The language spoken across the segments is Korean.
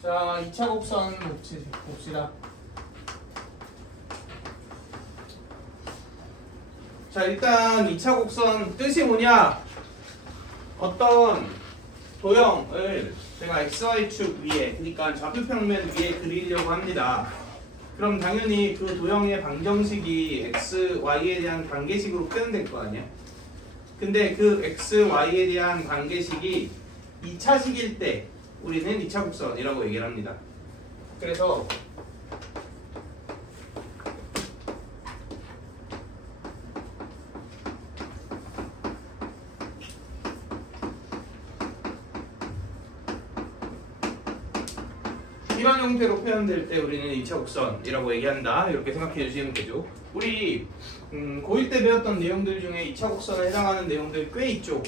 자, 2차 곡선 봅시다. 자, 일단 2차 곡선 뜻이 뭐냐? 어떤 도형을 제가 XY축 위에, 그러니까 좌표평면 위에 그리려고 합니다. 그럼 당연히 그 도형의 방정식이 XY에 대한 관계식으로 표현될 거 아니야? 근데 그 XY에 대한 관계식이 2차식일 때 우리는 2차 곡선이라고 얘기를 합니다. 그래서 이런 형태로 표현될 때 우리는 2차 곡선이라고 얘기한다. 이렇게 생각해 주시면 되죠. 우리 고1 때 배웠던 내용들 중에 2차 곡선에 해당하는 내용들 꽤 있죠.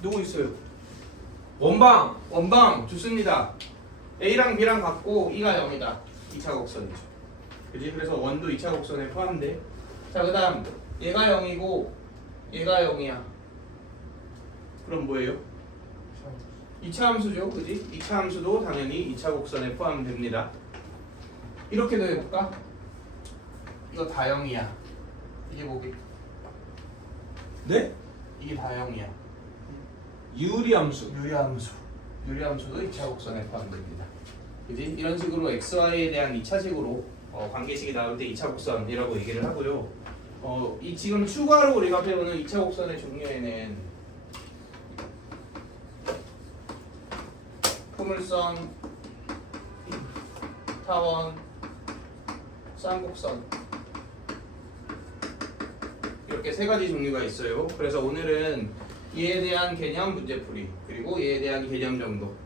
누구 있어요? 원방 좋습니다. A랑 B랑 같고 E가 0이다. 2차 곡선이죠. 그지? 그래서 원도 2차 곡선에 포함돼. 자, 그 다음 얘가 0이고 얘가 0이야. 그럼 뭐예요? 2차 함수죠, 그지? 2차 함수도 당연히 2차 곡선에 포함됩니다. 이렇게도 해볼까? 이거 다 0이야. 이게 뭐게? 네? 이게 다 0이야. 유리함수. 유리함수도 2차 곡선에 포함됩니다. 그지? 이런 식으로 XY에 대한 2차식으로 관계식이 나올 때 2차 곡선이라고 얘기를 하고요. 이 지금 추가로 우리가 배우는 2차 곡선의 종류에는 포물선, 타원, 쌍곡선 이렇게 세 가지 종류가 있어요. 그래서 오늘은 이에 대한 개념 문제풀이 그리고 이에 대한 개념 정도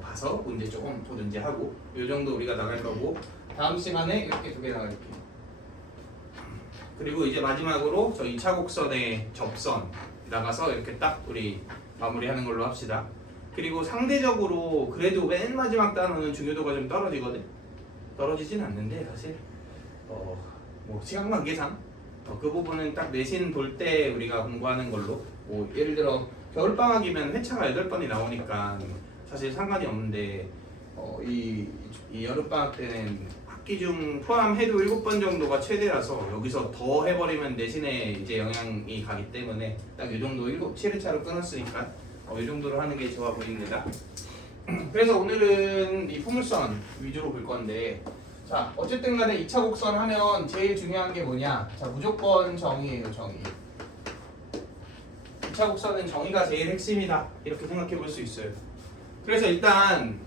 봐서 문제 조금 보든지 하고 이 정도 우리가 나갈 거고 다음 시간에 이렇게 두 개 나갈게요. 그리고 이제 마지막으로 저 2차 곡선의 접선 나가서 이렇게 딱 우리 마무리하는 걸로 합시다. 그리고 상대적으로 그래도 맨 마지막 단어는 중요도가 좀 떨어지거든. 떨어지진 않는데 사실 뭐 시간 관계상 그 부분은 딱 내신 볼 때 우리가 공부하는 걸로. 뭐 예를 들어 겨울방학이면 회차가 8번이 나오니까 사실 상관이 없는데 이 여름방학 때는 학기 중 포함해도 7번 정도가 최대라서 여기서 더 해버리면 내신에 이제 영향이 가기 때문에 딱 이 정도 7회차로 끊었으니까 이 정도로 하는 게 좋아 보입니다. 그래서 오늘은 이 포물선 위주로 볼 건데, 자 어쨌든 간에 2차 곡선 하면 제일 중요한 게 뭐냐? 자 무조건 정의예요, 정의. 2차 곡선은 정의가 제일 핵심이다. 이렇게 생각해 볼 수 있어요. 그래서 일단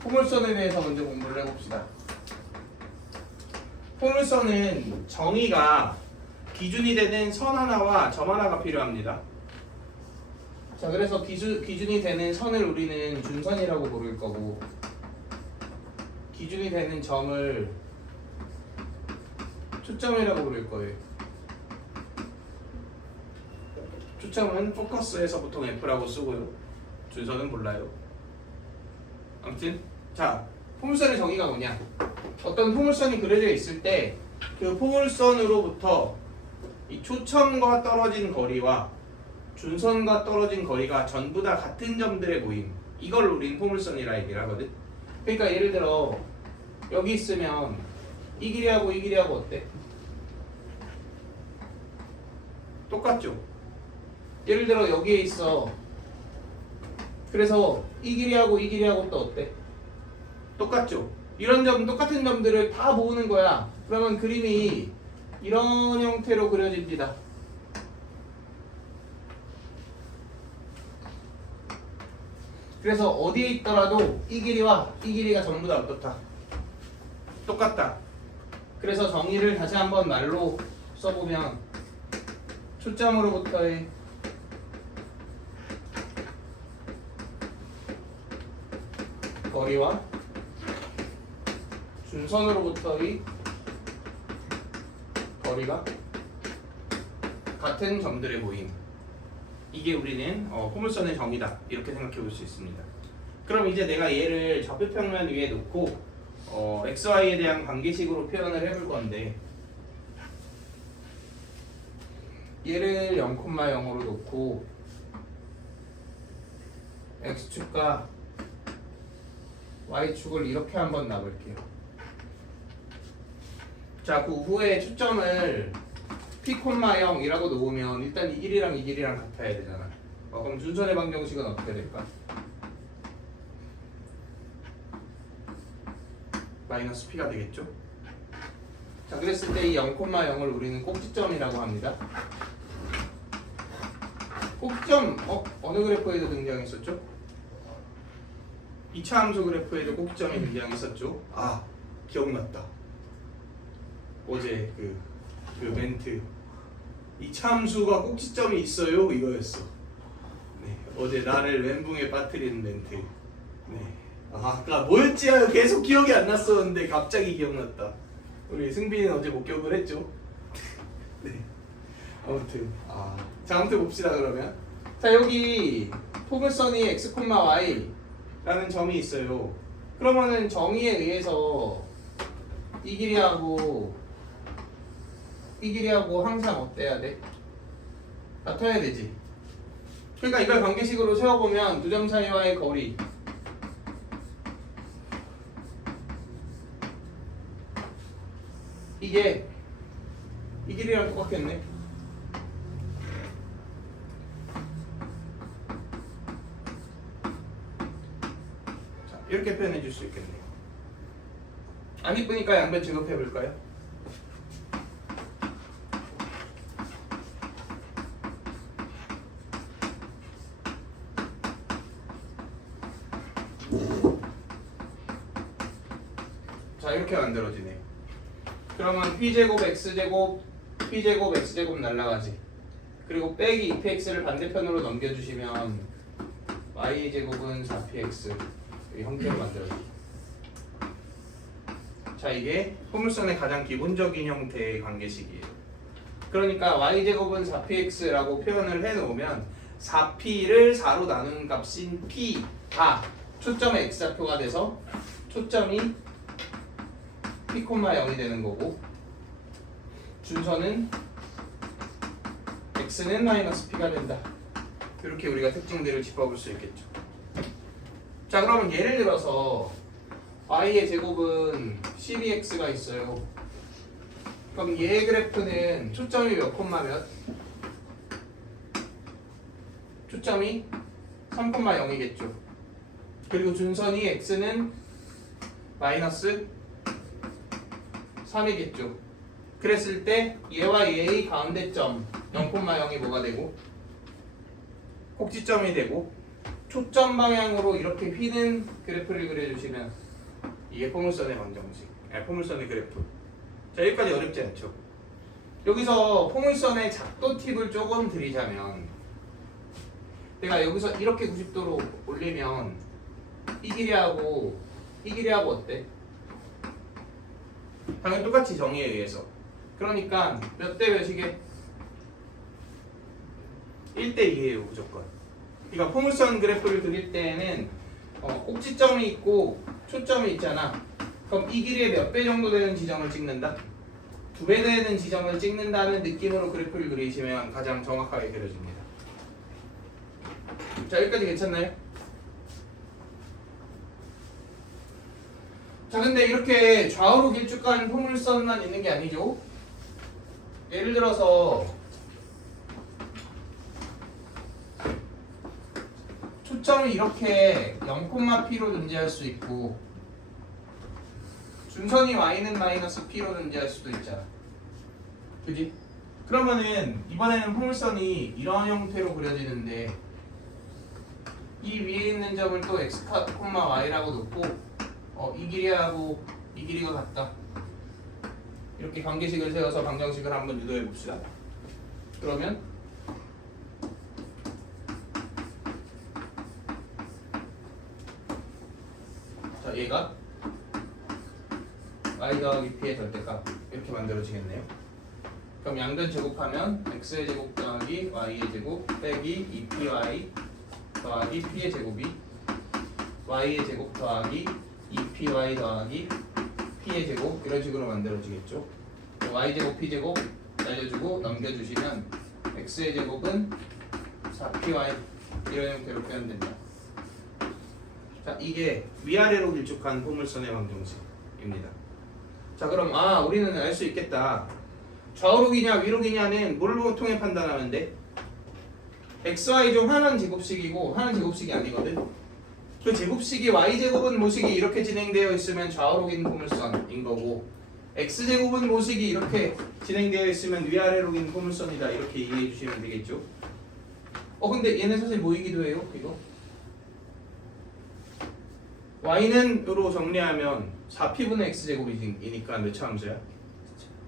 포물선에 대해서 먼저 공부를 해봅시다. 포물선은 정의가 기준이 되는 선 하나와 점 하나가 필요합니다. 자, 그래서 기준이 되는 선을 우리는 준선이라고 부를 거고, 기준이 되는 점을 초점이라고 부를 거예요. 초점은 포커스에서 보통 F라고 쓰고요. 준선은 몰라요. 아무튼 자, 포물선의 정의가 뭐냐? 어떤 포물선이 그려져 있을 때 그 포물선으로부터 이 초점과 떨어진 거리와 준선과 떨어진 거리가 전부 다 같은 점들의 모임, 이걸 우린 포물선이라 얘기를 하거든. 그러니까 예를 들어 여기 있으면 이 길이하고 이 길이하고 어때? 똑같죠? 예를 들어 여기에 있어. 그래서 이 길이하고 이 길이하고 또 어때? 똑같죠? 이런 점, 똑같은 점들을 다 모으는 거야. 그러면 그림이 이런 형태로 그려집니다. 그래서 어디에 있더라도 이 길이와 이 길이가 전부 다 어떻다? 똑같다. 그래서 정의를 다시 한번 말로 써보면 초점으로부터의 거리와 준선으로부터의 거리가 같은 점들의 모임, 이게 우리는 포물선의 정의다 이렇게 생각해 볼 수 있습니다. 그럼 이제 내가 얘를 좌표평면 위에 놓고 XY에 대한 관계식으로 표현을 해볼 건데, 얘를 0,0으로 놓고 x축과 y축을 이렇게 한번 놔볼게요. 자, 그 후에 초점을 p, 0이라고 놓으면 일단 이 길이랑 이 길이랑 같아야 되잖아. 그럼 준선의 방정식은 어떻게 될까? 마이너스 p가 되겠죠? 자, 그랬을 때 이 0,0을 우리는 꼭지점이라고 합니다. 꼭지점 어느 그래프에도 등장했었죠? 2차 함수 그래프에도 꼭지점이 등장했었죠? 아, 기억났다. 어제 그 멘트 2차 함수가 꼭지점이 있어요 이거였어. 네, 어제 나를 멘붕에 빠뜨리는 멘트. 네. 아까 뭐였지? 계속 기억이 안 났었는데 갑자기 기억났다. 우리 승빈이는 어제 목격을 했죠. 네. 아무튼 자, 아무튼 봅시다 그러면. 자, 여기 포물선이 x, y라는 점이 있어요. 그러면은 정의에 의해서 이 길이하고 항상 어때야 돼? 같아야 되지. 그러니까 이걸 관계식으로 세워보면 두 점 사이와의 거리 이게 이 길이랑 똑같겠네. 자, 이렇게 표현해 줄 수 있겠네요. 안 이쁘니까 양변 제곱해 볼까요? 자, 이렇게 만들어지네. 그러면 p제곱 x제곱 p제곱 x제곱 날라가지. 그리고 빼기 2px를 반대편으로 넘겨주시면 y제곱은 4px 이 형태로 만들어지죠. 자, 이게 포물선의 가장 기본적인 형태의 관계식이에요. 그러니까 y제곱은 4px라고 표현을 해놓으면 4p를 4로 나눈 값인 p가 초점의 x좌표가 돼서 초점이 p, 0이 되는 거고 준선은 x는 마이너스 p가 된다. 이렇게 우리가 특징들을 짚어볼 수 있겠죠. 자, 그러면 예를 들어서 y의 제곱은 12x가 있어요. 그럼 얘의 그래프는 초점이 몇 콤마 몇? 초점이 3,0이겠죠. 그리고 준선이 x는 마이너스 3이겠죠. 그랬을 때 얘와 얘의 가운데점 0,0이 뭐가 되고 꼭지점이 되고 초점 방향으로 이렇게 휘는 그래프를 그려주시면 이게 포물선의 방정식, 포물선의 그래프. 자, 여기까지 어렵지 않죠? 여기서 포물선의 작도 팁을 조금 드리자면 내가 여기서 이렇게 90도로 올리면 이 길이하고 어때? 당연히 똑같이 정의에 의해서. 그러니까 몇 대 몇이게? 1대 2예요 무조건. 그러니까 포물선 그래프를 그릴 때에는 꼭지점이 있고 초점이 있잖아. 그럼 이 길이의 몇 배 정도 되는 지점을 찍는다? 2배 되는 지점을 찍는다는 느낌으로 그래프를 그리시면 가장 정확하게 그려집니다. 자, 여기까지 괜찮나요? 자, 근데 이렇게 좌우로 길쭉한 포물선만 있는 게 아니죠. 예를 들어서 초점이 이렇게 0,p로 존재할 수 있고 준선이 y는 마이너스 p로 존재할 수도 있잖아. 그지? 그러면은 이번에는 포물선이 이런 형태로 그려지는데 이 위에 있는 점을 또 x, y라고 놓고 이 길이하고 이 길이가 같다. 이렇게 관계식을 세워서 방정식을 한번 유도해 봅시다. 그러면 자, 얘가 y 더하기 p의 절대값 이렇게 만들어지겠네요. 그럼 양변 제곱하면 x의 제곱 더하기 y의 제곱 빼기 2py 더하기 p의 제곱이 y의 제곱 더하기 2py 더하기 p의 제곱 이런 식으로 만들어지겠죠. y제곱 p제곱 날려주고 넘겨주시면 x의 제곱은 4py 이런 형태로 표현된다. 자, 이게 위아래로 길쭉한 포물선의 방정식입니다. 자, 그럼 우리는 알 수 있겠다. 좌우로 기냐 위로 기냐는 뭘로 통해 판단하면 돼? xy 중 하나는 제곱식이고 하나는 제곱식이 아니거든. 그 제곱식이 y제곱은 모식이 이렇게 진행되어 있으면 좌우로 긴 포물선인 거고, x제곱은 모식이 이렇게 진행되어 있으면 위아래로 긴 포물선이다, 이렇게 이해해 주시면 되겠죠. 근데 얘네 사실 모이기도 해요. 이거 y는으로 정리하면 4p분의 x제곱이니까 몇 차 함수야?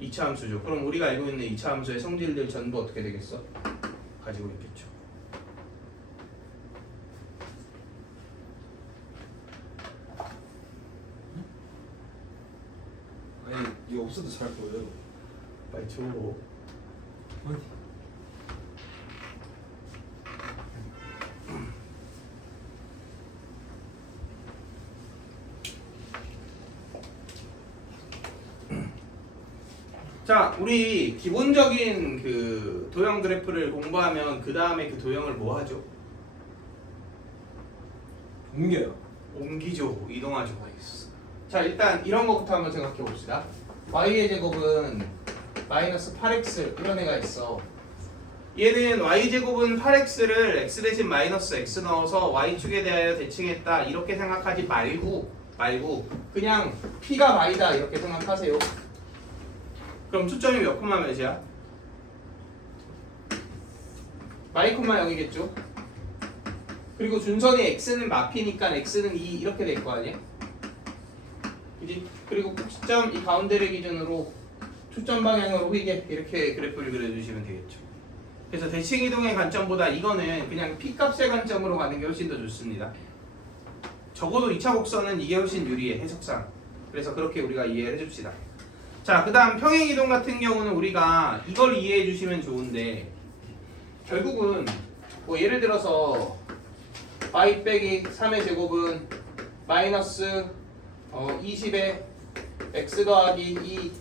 2차 함수죠. 그럼 우리가 알고 있는 2차 함수의 성질들 전부 어떻게 되겠어? 가지고 있겠죠. 아니 이거 없어도 잘 보여요. 빨리 줘. 어디? 자, 우리 기본적인 그 도형 그래프를 공부하면 그 다음에 그 도형을 뭐 하죠? 옮겨요. 옮기죠. 이동하죠. 자, 일단 이런 것부터 한번 생각해 봅시다. y의 제곱은 마이너스 8x 이런 애가 있어. 얘는 y제곱은 8x를 x 대신 마이너스 x 넣어서 y축에 대하여 대칭했다, 이렇게 생각하지 말고 그냥 p가 y다 이렇게 생각하세요. 그럼 초점이 몇 콤마 몇이야? y 콤마 0이겠죠? 그리고 준선이 x는 마피니까 x는 2 이렇게 될 거 아니야? 그지? 그리고 꼭지점 이 가운데를 기준으로 초점 방향으로 휘게 이렇게 그래프를 그려주시면 되겠죠. 그래서 대칭 이동의 관점보다 이거는 그냥 p 값의 관점으로 가는 게 훨씬 더 좋습니다. 적어도 2차 곡선은 이게 훨씬 유리해, 해석상. 그래서 그렇게 우리가 이해를 해줍시다. 자, 그 다음 평행이동 같은 경우는 우리가 이걸 이해해 주시면 좋은데, 결국은 뭐 예를 들어서 y 빼기 3의 제곱은 마이너스 20에 x 더하기 2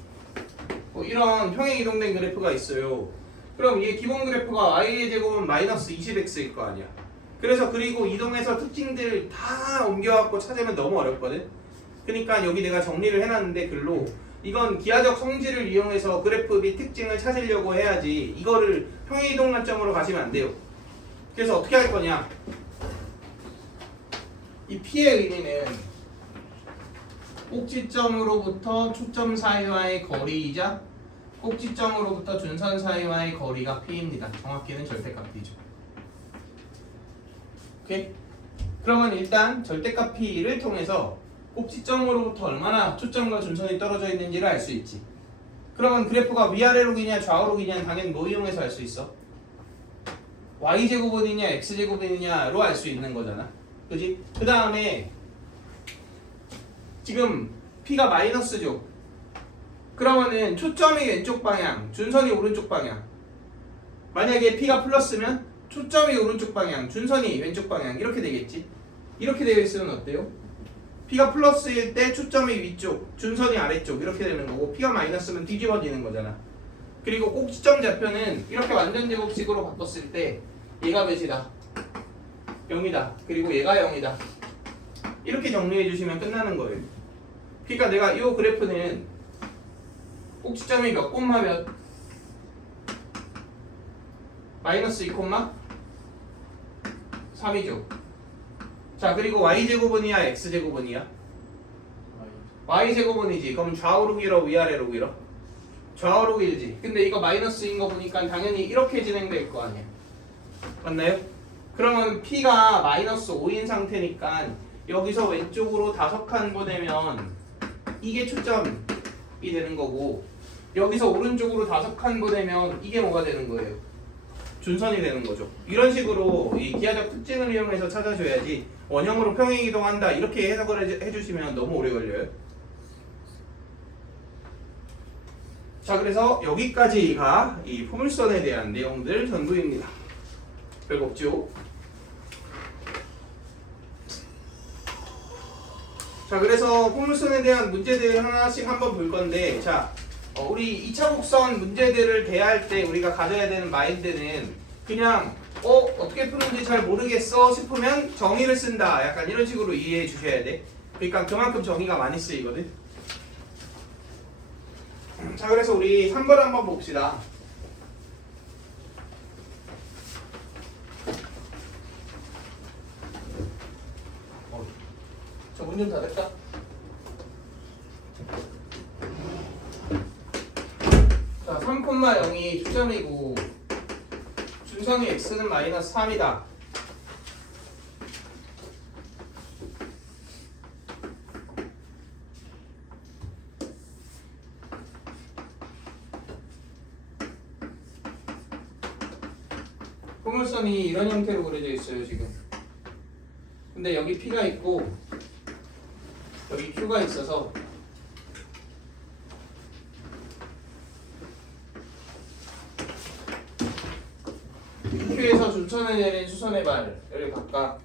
뭐 이런 평행이동된 그래프가 있어요. 그럼 이게 기본 그래프가 y의 제곱은 마이너스 20x일 거 아니야. 그래서 그리고 이동해서 특징들 다 옮겨갖고 찾으면 너무 어렵거든. 그러니까 여기 내가 정리를 해놨는데 글로, 이건 기하적 성질을 이용해서 그래프 및 특징을 찾으려고 해야지 이거를 평행이동 관점으로 가시면 안 돼요. 그래서 어떻게 할 거냐, 이 P의 의미는 꼭지점으로부터 초점 사이와의 거리이자 꼭지점으로부터 준선 사이와의 거리가 P입니다. 정확히는 절대값 P죠. 오케이? 그러면 일단 절대값 P를 통해서 꼭지점으로부터 얼마나 초점과 준선이 떨어져 있는지를 알 수 있지. 그러면 그래프가 위아래로 기냐 좌우로 기냐는 당연히 뭐 이용해서 알 수 있어? y제곱은이냐 x제곱은이냐로 알 수 있는 거잖아. 그지? 그 다음에 지금 P가 마이너스죠. 그러면은 초점이 왼쪽 방향, 준선이 오른쪽 방향. 만약에 P가 플러스면 초점이 오른쪽 방향, 준선이 왼쪽 방향, 이렇게 되겠지. 이렇게 되어 있으면 어때요? P가 플러스일 때 초점이 위쪽, 준선이 아래쪽, 이렇게 되는 거고, P가 마이너스면 뒤집어지는 거잖아. 그리고 꼭지점 좌표는 이렇게 완전 제곱식으로 바꿨을 때 얘가 몇이다? 0이다. 그리고 얘가 0이다. 이렇게 정리해 주시면 끝나는 거예요. 그러니까 내가 이 그래프는 꼭지점이 몇 콤마 몇? 마이너스 2 콤마 3이죠. 자, 그리고 y제곱은이야 x제곱은이야? y제곱은이지. 그럼 좌우로 길어 위아래로 길어? 좌우로 길지. 근데 이거 마이너스인 거 보니까 당연히 이렇게 진행될 거 아니야. 맞나요? 그러면 P가 마이너스 5인 상태니까 여기서 왼쪽으로 5칸 보내면 이게 초점이 되는 거고, 여기서 오른쪽으로 5칸 보내면 이게 뭐가 되는 거예요? 준선이 되는 거죠. 이런 식으로 이 기하적 특징을 이용해서 찾아줘야지 원형으로 평행이동한다 이렇게 해석을 해주시면 너무 오래 걸려요. 자, 그래서 여기까지가 이 포물선에 대한 내용들 전부입니다. 별거 없죠? 자, 그래서 포물선에 대한 문제들 하나씩 한번 볼 건데, 자, 우리 2차 곡선 문제들을 대할 때 우리가 가져야 되는 마인드는 그냥 어떻게 푸는지 잘 모르겠어 싶으면 정의를 쓴다. 약간 이런 식으로 이해해 주셔야 돼. 그러니까 그만큼 정의가 많이 쓰이거든. 자, 그래서 우리 3번 한번 봅시다. 저 문 좀 닫을까? 자, 3,0이 초점이고 준선이 x는 마이너스 3이다. 포물선이 이런 형태로 그려져 있어요, 지금. 근데 여기 P가 있고 여기 Q가 있어서 Q에서 준선을 내린 수선의 발을 각각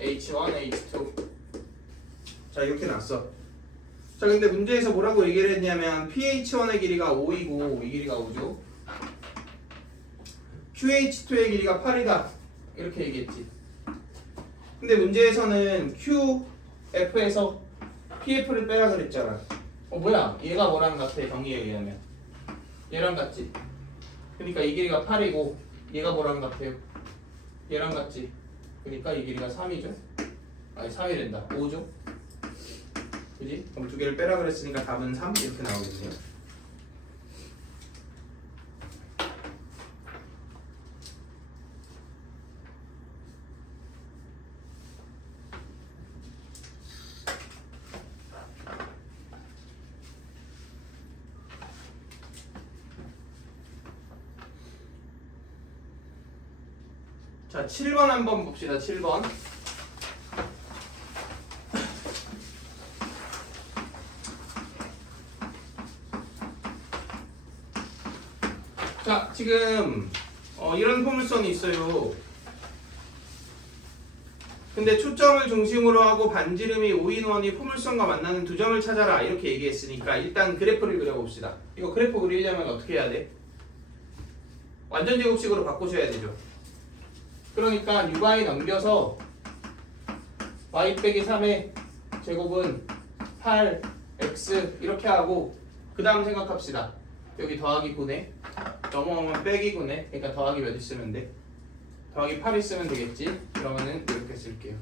H1, H2 자 이렇게 놨어. 자 근데 문제에서 뭐라고 얘기를 했냐면 PH1의 길이가 5이고 이 길이가 5죠. QH2의 길이가 8이다 이렇게 얘기했지. 근데 문제에서는 QF에서 PF를 빼라 그랬잖아. 뭐야 얘가 뭐랑 같아 정의에 의하면 얘랑 같지. 그러니까 이 길이가 8이고 얘가 뭐랑 같아요? 얘랑 같지. 그러니까 이 길이가 3이죠. 아니 3이 된다. 5죠. 그지? 그럼 두 개를 빼라 그랬으니까 답은 3 이렇게 나오겠네요. 자, 7번 한번 봅시다. 7번. 자, 지금 이런 포물선이 있어요. 근데 초점을 중심으로 하고 반지름이 5인원이 포물선과 만나는 두 점을 찾아라 이렇게 얘기했으니까 일단 그래프를 그려봅시다. 이거 그래프 그리려면 어떻게 해야 돼? 완전 제곱식으로 바꾸셔야 되죠. 그러니까 6y 넘겨서 y 빼기 3의 제곱은 8x 이렇게 하고 그 다음 생각합시다. 여기 더하기 9네. 넘어오면 빼기 9네. 그러니까 더하기 몇 있으면 돼? 더하기 8 있으면 되겠지? 그러면은 이렇게 쓸게요.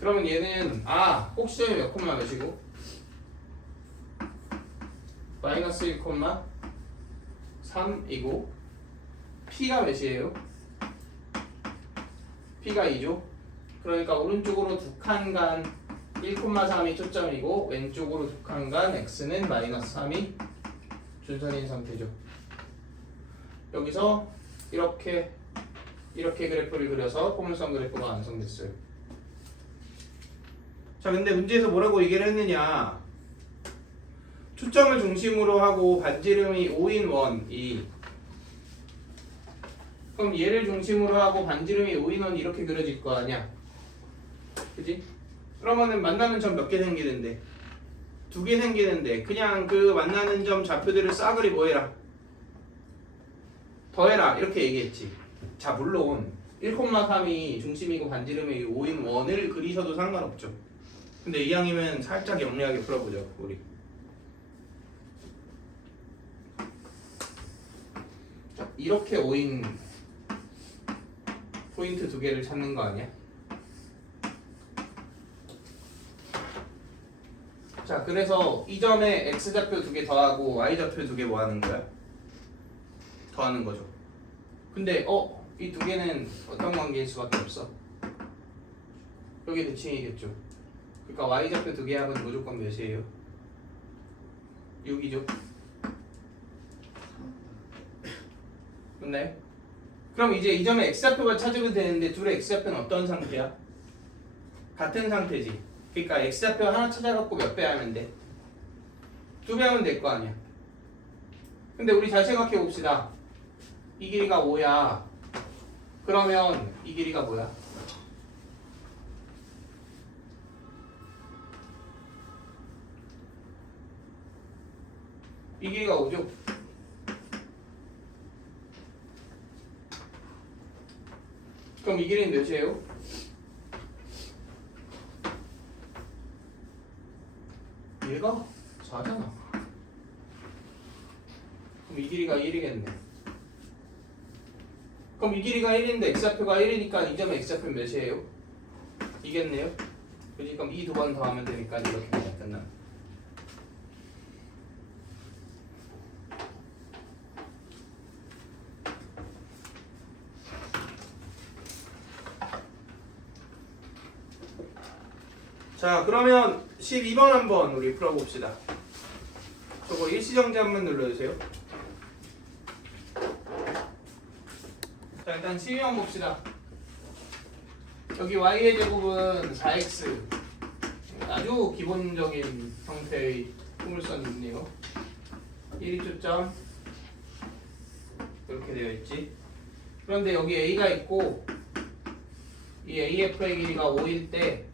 그러면 얘는 꼭지점이 몇 콤마 몇이고? 마이너스 1 콤마 3이고 P가 몇이에요? P가 2죠? 그러니까 오른쪽으로 두 칸간 1,3이 초점이고 왼쪽으로 두 칸간 X는 마이너스 3이 준선인 상태죠. 여기서 이렇게 그래프를 그려서 포물선 그래프가 완성됐어요. 자 근데 문제에서 뭐라고 얘기를 했느냐, 초점을 중심으로 하고 반지름이 5인 원이, 그럼 얘를 중심으로 하고 반지름이 5인 원이 이렇게 그려질 거 아니야, 그지? 그러면은 만나는 점 몇 개 생기는데? 2개 생기는데 그냥 그 만나는 점 좌표들을 싸그리 뭐해라? 더해라 이렇게 얘기했지. 자 물론 1,3이 중심이고 반지름이 5인 원을 그리셔도 상관없죠. 근데 이왕이면 살짝 영리하게 풀어보죠 우리. 자, 이렇게 5인 포인트 2개를 찾는 거 아니야? 자 그래서 이 점에 x좌표 2개 더하고 y좌표 2개 뭐 하는 거야? 더하는 거죠. 근데 이 2개는 어떤 관계일 수밖에 없어? 여기 대칭이겠죠. 그러니까 y좌표 2개 합은 무조건 몇이에요? 6이죠. 맞나요? 그럼 이제 이 점의 x좌표만 찾으면 되는데 둘의 x좌표는 어떤 상태야? 같은 상태지. 그러니까 x좌표 하나 찾아갖고 몇 배 하면 돼? 2배 하면 될 거 아니야. 근데 우리 잘 생각해 봅시다. 이 길이가 5야. 그러면 이 길이가 뭐야? 이 길이가 5죠? 그럼 이 길이는 몇이에요? 얘가 4잖아. 그럼 이 길이가 1이겠네. 그럼 이 길이가 1인데 x좌표가 1이니까 이 점의 x좌표 몇이에요? 이겠네요. 그지? 그럼 이 두 번 더하면 되니까 이렇게 그냥 끝나. 자, 그러면 12번 한번 우리 풀어봅시다. 저거 일시정지 한번 눌러주세요. 자, 일단 12번 봅시다. 여기 y의 제곱은 4x. 아주 기본적인 형태의 포물선이 있네요. 1위 초점 이렇게 되어 있지. 그런데 여기 a가 있고 이 af의 길이가 5일 때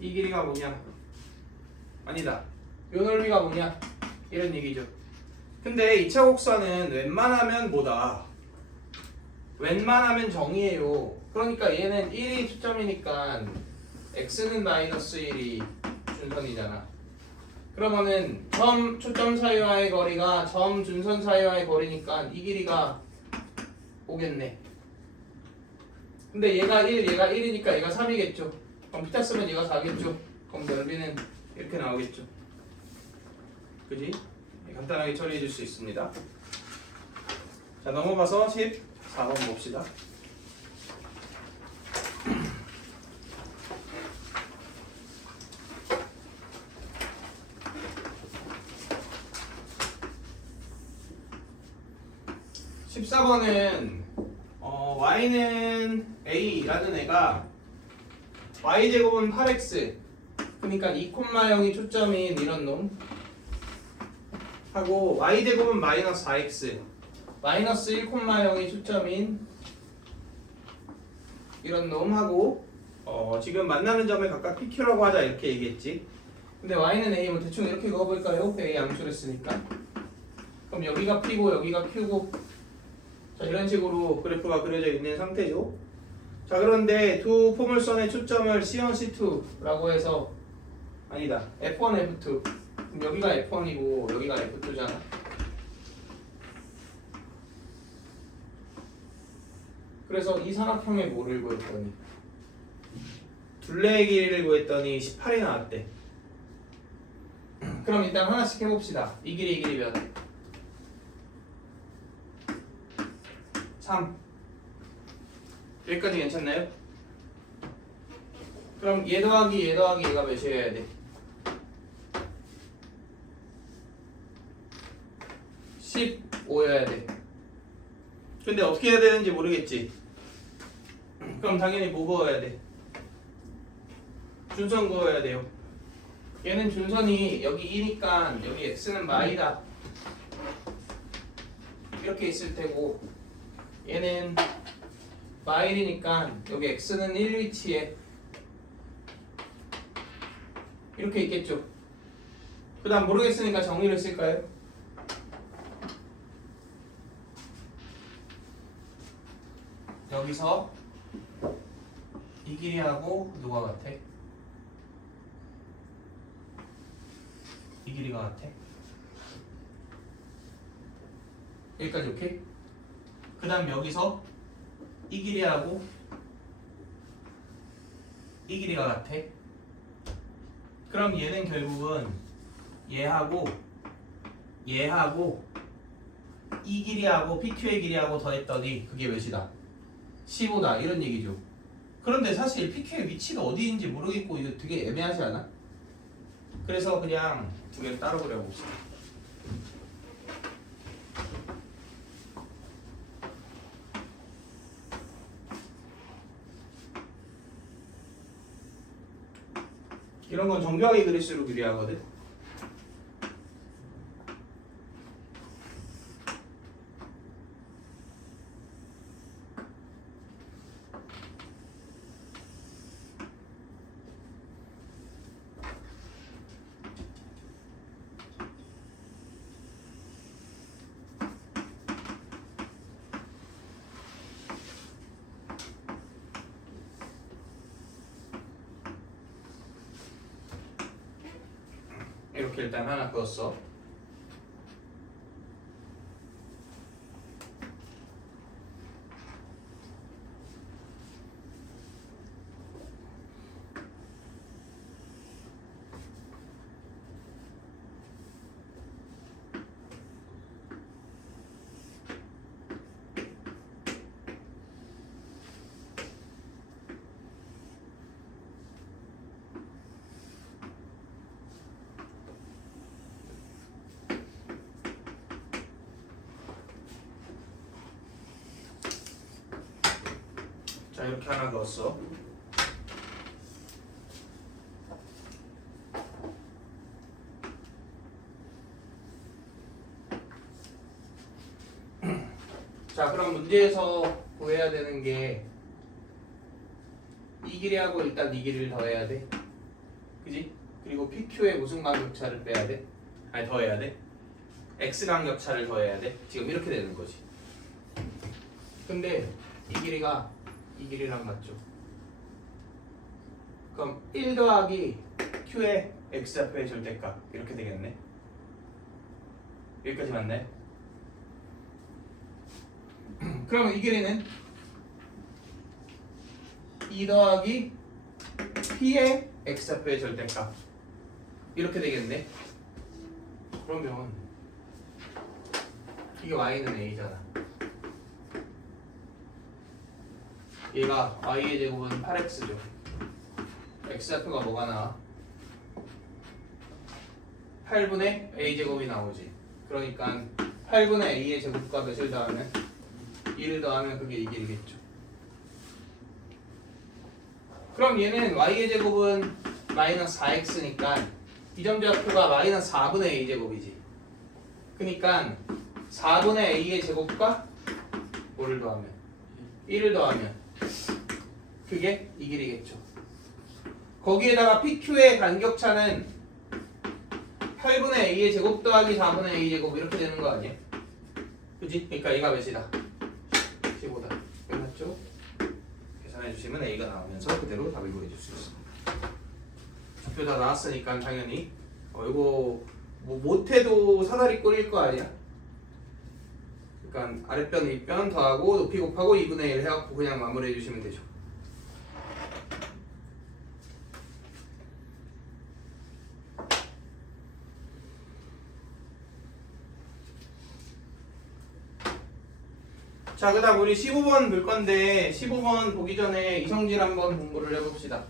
이 길이가 뭐냐? 아니다. 요 넓이가 뭐냐? 이런 얘기죠. 근데 2차 곡선은 웬만하면 뭐다? 웬만하면 정이에요. 그러니까 얘는 1이 초점이니까 x는 마이너스 1이 준선이잖아. 그러면은 점 초점 사이와의 거리가 점 준선 사이와의 거리니까 이 길이가 오겠네. 근데 얘가 1, 얘가 1이니까 얘가 3이겠죠. 그럼 피타 쓰면 얘가 4겠죠. 그럼 넓이는 이렇게 나오겠죠. 그지? 간단하게 처리해 줄 수 있습니다. 자, 넘어가서 14번 봅시다. (14번은) y는 a라는 애가 y제곱은 8x 그러니까 2,0이 초점인 이런 놈 하고 y제곱은 마이너스 4x 마이너스 1,0이 초점인 이런 놈 하고 지금 만나는 점을 각각 PQ라고 하자 이렇게 얘기했지. 근데 y는 a 뭐 대충 이렇게 그어볼까요? a 암수를 쓰니까. 그럼 여기가 p고 여기가 q고 자, 이런 식으로 그래프가 그려져 있는 상태죠. 자, 그런데 두 포물선의 초점을 C1, C2라고 해서 아니다. F1, F2. 그럼 여기가 F1이고 여기가 F2잖아. 그래서 이 삼각형의 뭐를 구했더니 둘레의 길이를 구했더니 18이 나왔대. 그럼 일단 하나씩 해봅시다. 이 길이 몇? 3. 여기까지 괜찮나요? 그럼 얘 더하기 얘가 몇이어야 돼? 15여야 돼. 근데 어떻게 해야 되는지 모르겠지. 그럼 당연히 뭐 그어야 돼? 준선 그어야 돼요. 얘는 준선이 여기 2니까 여기 x는 마이다 이렇게 있을 테고 얘는 마일이니까 여기 x는 1 위치에 이렇게 있겠죠. 그 다음 모르겠으니까 정의를 쓸까요? 여기서 이 길이하고 누가 같아? 이 길이가 같아? 여기까지 오케이? 그 다음 여기서 이 길이하고 이 길이가 같아. 그럼 얘는 결국은 얘하고 이 길이하고 PQ의 길이하고 더했더니 그게 몇이다? 15다 이런 얘기죠. 그런데 사실 PQ의 위치가 어디인지 모르겠고 이거 되게 애매하지 않아? 그래서 그냥 두 개를 따로 그려봅시다. 이런 건 정교하게 그릴수록 유리하거든. 이렇게 일단 하나 그었어. 자, 이렇게 하나 그었어. 자, 그럼 문제에서 구해야 되는 게 이 길이하고 일단 이 길이를 더해야 돼. 그지? 그리고 PQ에 무슨 간격차를 빼야 돼? 아니, 더해야 돼. X 간격차를 더해야 돼. 지금 이렇게 되는 거지. 근데 이 길이가 이 길이랑 같죠? 그럼 1 더하기 Q의 X좌표의 절대값 이렇게 되겠네. 여기까지 맞나요? 그러면 이 길이는 2 더하기 P의 X좌표의 절대값 이렇게 되겠네. 그러면 이게 Y는 A잖아. 얘가 Y의 제곱은 8X죠. X좌표가 뭐가 나와? 8분의 A제곱이 나오지. 그러니까 8분의 A의 제곱과 몇을 더하면 2를 더하면 그게 이 길이겠죠. 그럼 얘는 Y의 제곱은 마이너스 4X니까 이 점좌표가 마이너스 4분의 A제곱이지. 그러니까 4분의 A의 제곱과 뭐를 더하면? 1을 더하면 그게 이 길이겠죠. 거기에다가 PQ의 간격차는 8분의 A의 제곱 더하기 4분의 A 제곱 이렇게 되는 거 아니야? 그지? 그러니까 얘가 몇이다? 15다. 끝났죠? 계산해 주시면 A가 나오면서 그대로 답을 구해줄 수 있습니다. 좌표 다 나왔으니까 당연히 이거 뭐 못해도 사다리 꼴일 거 아니야? 그러니까 아랫변 윗변 더하고 높이 곱하고 2분의 1 해갖고 그냥 마무리해 주시면 되죠. 자, 그 다음 우리 15번 볼 건데 15번 보기 전에 이성질 한번 공부를 해봅시다.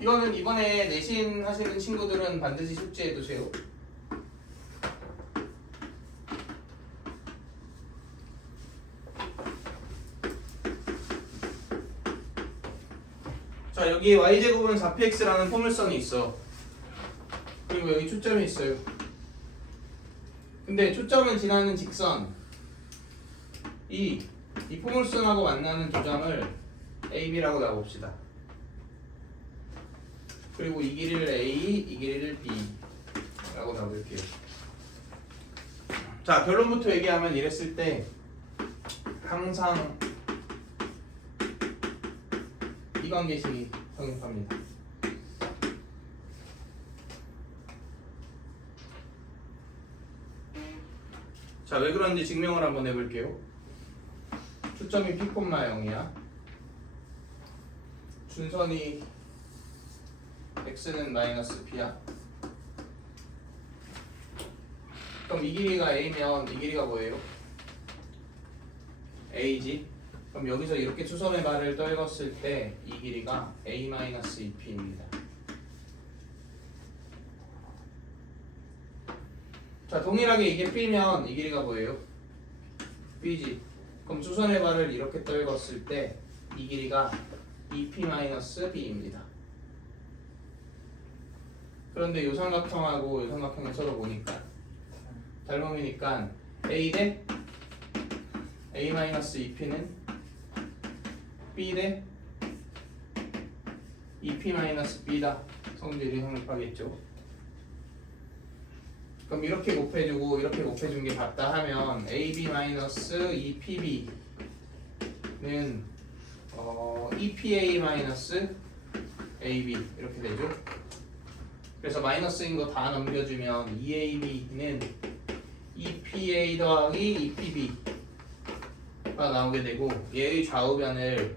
이거는 이번에 내신 하시는 친구들은 반드시 숙지해 두세요. 자, 여기 y제곱은 4px라는 포물선이 있어. 그리고 여기 초점이 있어요. 근데 초점을 지나는 직선 이 포물선하고 만나는 두 점을 AB라고 놔봅시다. 그리고 이 길이를 A, 이 길이를 B라고 놔볼게요. 자, 결론부터 얘기하면 이랬을 때 항상 이 관계식이 성립합니다. 자, 왜 그런지 증명을 한번 해볼게요. 초점이 P, 0이야. 준선이 x는 마이너스 p야. 그럼 이 길이가 a면 이 길이가 뭐예요? a지. 그럼 여기서 이렇게 수선의 발을 떨궜을 때 이 길이가 a 마이너스 2p입니다. 자, 동일하게 이게 b면 이 길이가 뭐예요? b지. 그럼 수선의 발을 이렇게 떨궜을 때 이 길이가 2p 마이너스 b입니다. 그런데 요 삼각형하고 요 삼각형을 서로 보니까 닮음이니까 a 대 a-2p는 b 대 2p-b다. 성질이 성립하겠죠. 그럼 이렇게 곱해주고 이렇게 곱해준 게 같다 하면 ab-2pb는 EPA 마이너스 AB 이렇게 되죠. 그래서 마이너스인 거 다 넘겨주면 EAB는 EPA 더하기 EPB가 나오게 되고 얘의 좌우변을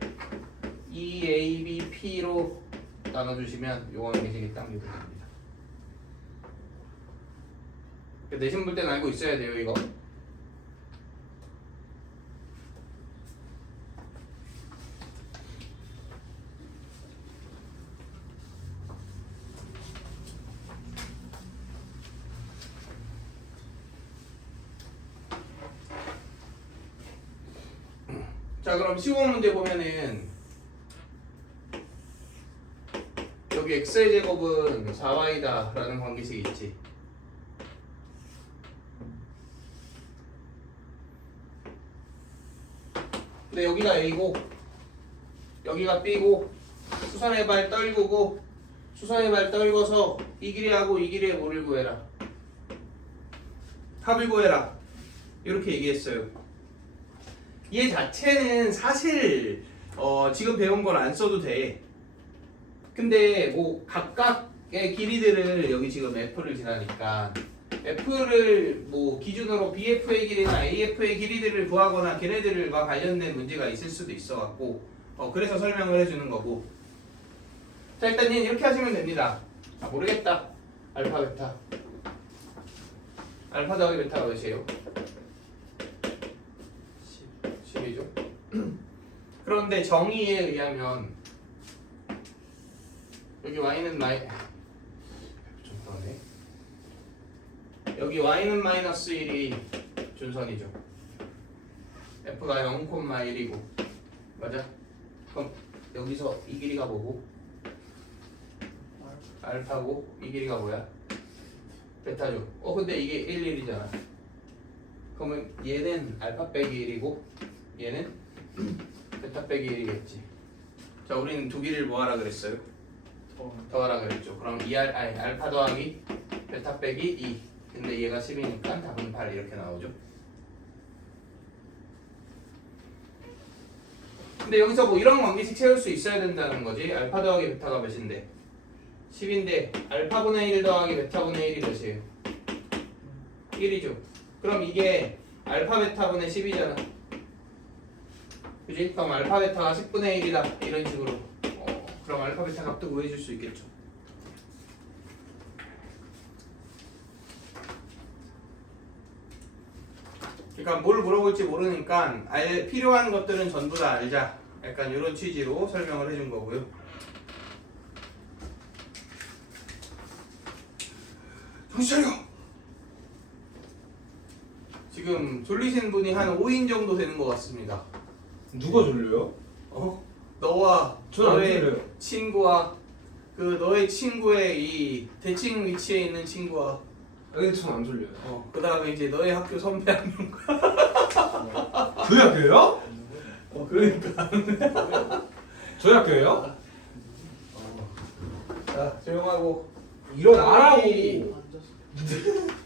EABP로 나눠주시면 요거 계시게 딱 이렇게 됩니다. 내신 볼 때는 알고 있어야 돼요 이거. 자 그럼 15번 문제 보면은 여기 x의 제곱은 4y다 라는 관계식이 있지. 근데 여기가 a고 여기가 b고 수선의 발 떨구고 수선의 발 떨궈서 이 길이하고 이 길이의 뭐를 구해라. 합을 구해라. 이렇게 얘기했어요. 얘 자체는 사실 지금 배운 걸 안 써도 돼. 근데 뭐 각각의 길이들을 여기 지금 F를 지나니까 F를 뭐 기준으로 BF의 길이나 AF의 길이들을 구하거나 걔네들과 관련된 문제가 있을 수도 있어갖고 그래서 설명을 해주는 거고. 자 일단 얘는 이렇게 하시면 됩니다. 아 모르겠다. 알파 베타 알파 더하기 베타가 몇이에요? 10이죠. 그런데 정의에 의하면 여기 y는 좀 그러네. 여기 y는 마이너스 1이 준선이죠. f가 0,1이고 맞아? 그럼 여기서 이 길이가 뭐고? 알파고 이 길이가 뭐야? 베타죠. 근데 이게 1, 1이잖아. 그러면 얘는 알파 빼기 1이고 얘는 베타 빼기 1이겠지. 자 우리는 두 길이를 뭐 하라 그랬어요? 더하라 그랬죠. 그럼 알파 더하기 베타 빼기 2. 근데 얘가 10이니까 답은 8 이렇게 나오죠. 근데 여기서 뭐 이런 관계식 채울 수 있어야 된다는 거지. 알파 더하기 베타가 몇인데? 10인데 알파분의 1 더하기 베타분의 1이 몇이에요? 1이죠. 그럼 이게 알파 베타분의 10이잖아. 그지? 그럼 알파 베타가 10분의 1이다. 이런 식으로. 그럼 알파 베타 값도 구해줄 수 있겠죠. 그러니까 뭘 물어볼지 모르니까 필요한 것들은 전부 다 알자. 약간 이런 취지로 설명을 해준 거고요. 정신 차려! 지금 졸리신 분이 한 5인 정도 되는 것 같습니다. 누가 졸려요? 너와 저는 안 너의 졸려요. 친구와 그 너의 친구의 이 대칭 위치에 있는 친구와 아니 전안 졸려요. 그 다음에 이제 너의 학교 선배 한 명. 그 학교예요? 그러니까. 저희 학교예요? 자 조용하고 일어나라고.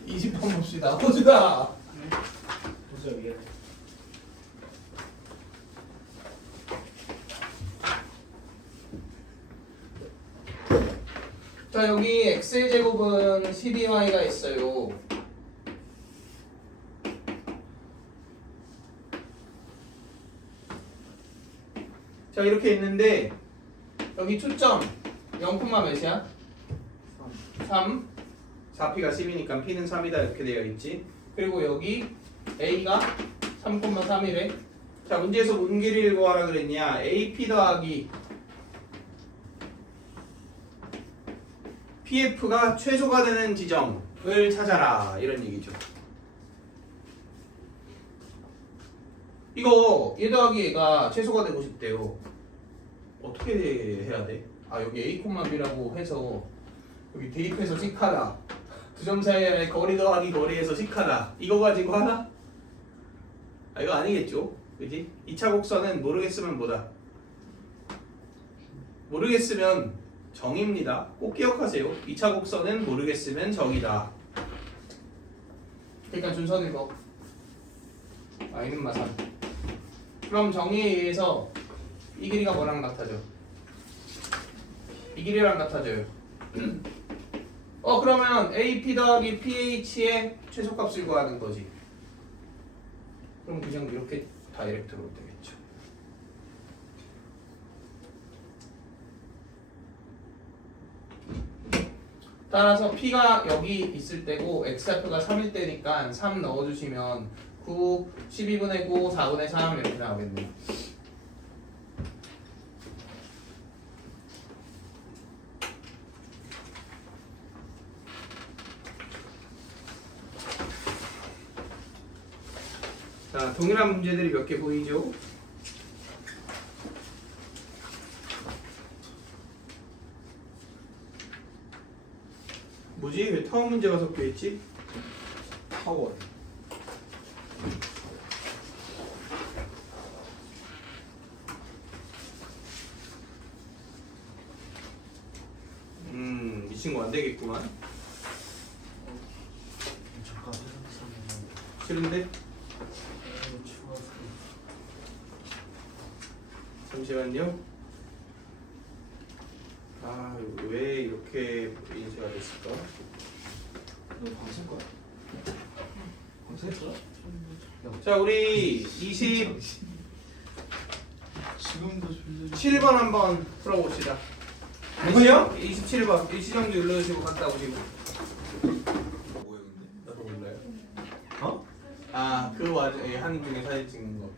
20번 봅시다. 호주다. 도저히. 자 여기 x의 제곱은 12y가 있어요. 자 이렇게 있는데 여기 초점 0, 몇이야? 3 4p가 10이니까 p는 3이다 이렇게 되어 있지. 그리고 여기 a가 3,3이래. 자 문제에서 뭔 길이를 구하라 그랬냐? AP 더하기 PF가 최소가 되는 지점을 찾아라 이런 얘기죠. 이거 얘 더하기 얘가 최소가 되고 싶대요. 어떻게 해야 돼? 여기 A, B라고 해서 여기 대입해서 식하다. 두 점 사이의 거리 더하기 거리에서 식하다. 이거 가지고 하나? 이거 아니겠죠? 그지? 2차 곡선은 모르겠으면 뭐다? 모르겠으면 정입니다. 꼭 기억하세요. 2차 곡선은 모르겠으면 정이다. 그러니까 준선 읽어. y는 마삼. 그럼 정의에 의해서 이 길이가 뭐랑 같아져? 이 길이랑 같아져요. 그러면 AP 더하기 PH의 최소값을 구하는 거지. 그럼 그냥 이렇게 다이렉트로 되겠죠. 따라서 P가 여기 있을 때고 X좌표가 3일 때니까 3 넣어주시면 9, 12분의 9, 4분의 3 이렇게 나오겠네요. 자, 동일한 문제들이 몇 개 보이죠? 뭐지? 왜 타워 문제가 섞여 있지? 타원. 미친 거 안 되겠구만. 잠깐 해서 싫은데? 추가서 잠시만요. 아, 왜 이렇게 인쇄가 됐을까? 너 방송 거야? 방송했어? 자, 우리 27번 지금도 졸려. 한번 풀어봅시다. 누구요? 27번 일시정지 눌러주시고 갔다 오시고. 뭐야 근데? 나도 몰라요. 어? 아, 그 와중에 한 중에 사진 찍는 거.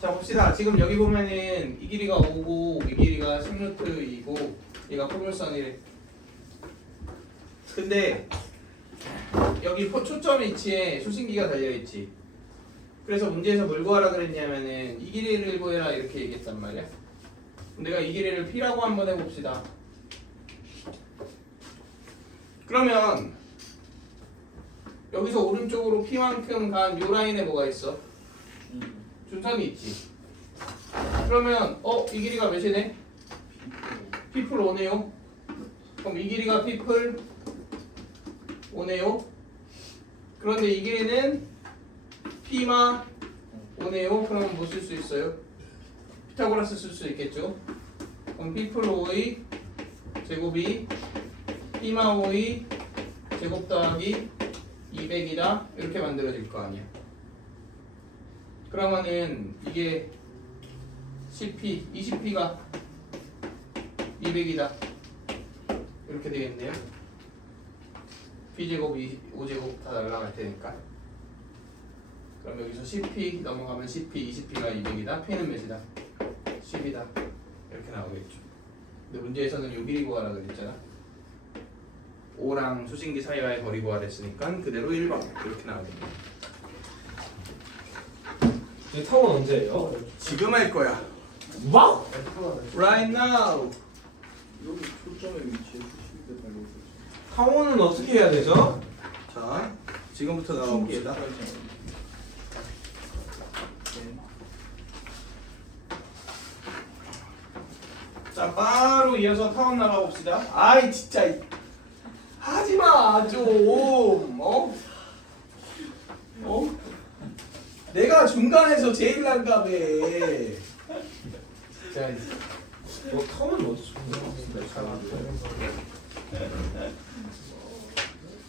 자, 봅시다. 지금 여기 보면은 이 길이가 5고 이 길이가 10루트이고 얘가 포물선이래. 근데 여기 초점 위치에 수신기가 달려있지. 그래서 문제에서 뭘 구하라 그랬냐면은 이 길이를 구해라 이렇게 얘기했단 말이야. 내가 이 길이를 P라고 한번 해봅시다. 그러면 여기서 오른쪽으로 P만큼 간 요 라인에 뭐가 있어? 준선이 있지. 그러면 이 길이가 몇이네? P풀 5네요. 그럼 이 길이가 P풀 5네요. 그런데 이 길이는 P마 5네요. 그러면 뭐 쓸 수 있어요? 피타고라스 쓸 수 있겠죠. 그럼 P풀 5의 제곱이 P마 5의 제곱 더하기 200이다 이렇게 만들어질 거 아니야. 그러면은 이게 10p, 20p가 200이다 이렇게 되겠네요. P제곱, 5제곱 다 날라갈 테니까. 그럼 여기서 10p 넘어가면 10p, 20p가 200이다. p는 몇이다? 10이다 이렇게 나오겠죠. 근데 문제에서는 요 길이 구하라 그랬잖아. 5랑 수신기 사이와의 거리 구하라 했으니까 그대로 1번 이렇게 나오겠네. 이 타원 언제예요? 지금 할 거야. 와우! Right now. 여기 초점의 위치에 수식이 달려있어. 타원은 어떻게 해야 되죠? 자, 지금부터 나가봅시다. 자, 바로 이어서 타원 나가봅시다. 아이 진짜 하지마 좀. 내가 중간에서 제일 난감해. 자, 타원은 어디서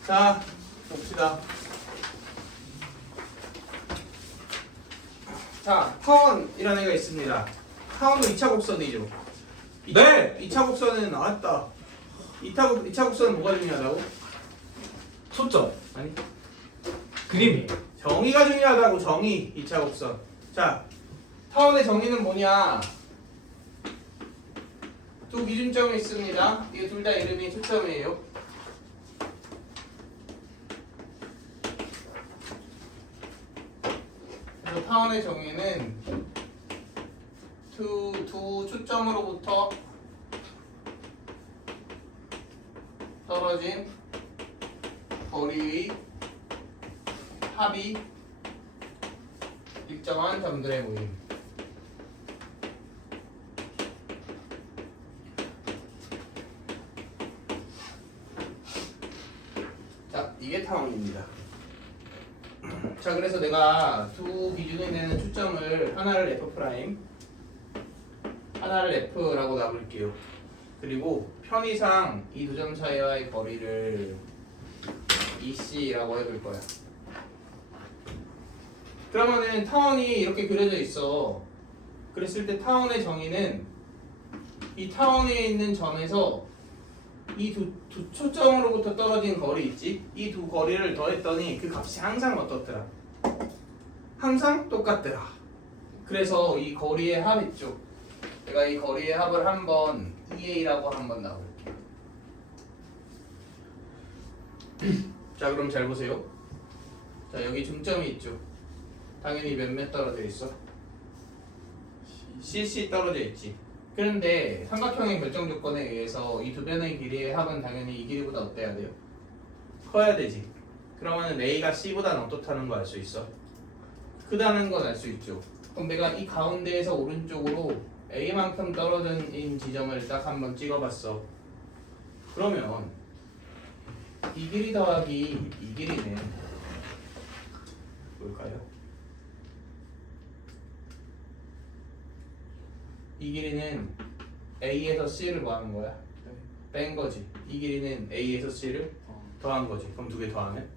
자, 봅시다. 자, 타원이라는 애가 있습니다. 타원도 2차 곡선이죠. 네! 2차 곡선은 나왔다. 2차 곡선은 뭐가 중요하다고? 초점. 아니, 그림이. 정의가 중요하다고. 정의. 2차 곡선. 자, 타원의 정의는 뭐냐? 두 기준점이 있습니다. 이게 둘 다 이름이 초점이에요. 그래서 타원의 정의는 두 초점으로부터 떨어진 거리의 합이 일정한 점들의 모임. 자, 이게 타원입니다. 자, 그래서 내가 두 기준이 되는 초점을 하나를 F' 4rf라고 나눌게요. 그리고 편의상 이 두 점 사이와의 거리를 EC라고 해볼 거야. 그러면은 타원이 이렇게 그려져 있어. 그랬을 때 타원의 정의는 이 타원에 있는 점에서 이 두 초점으로부터 떨어진 거리 있지? 이 두 거리를 더했더니 그 값이 항상 어떻더라? 항상 똑같더라. 그래서 이 거리의 합 있죠? 내가 이 거리의 합을 한번 EA라고 한번 나올게요. 자, 그럼 잘 보세요. 자, 여기 중점이 있죠? 당연히 몇몇 떨어져 있어? CC 떨어져 있지. 그런데 삼각형의 결정 조건에 의해서 이 두 변의 길이의 합은 당연히 이 길이보다 어때야 돼요? 커야 되지. 그러면은 A가 C보다는 어떻다는 거 알 수 있어? 크다는 건 알 수 있죠. 그럼 내가 이 가운데에서 오른쪽으로 A만큼 떨어진 지점을 딱 한번 찍어봤어. 그러면 이 길이 더하기 이 길이는 뭘까요? 이 길이는 A에서 C를 뭐 하는 거야? 뺀 거지. 이 길이는 A에서 C를 더한 거지. 그럼 두 개 더하면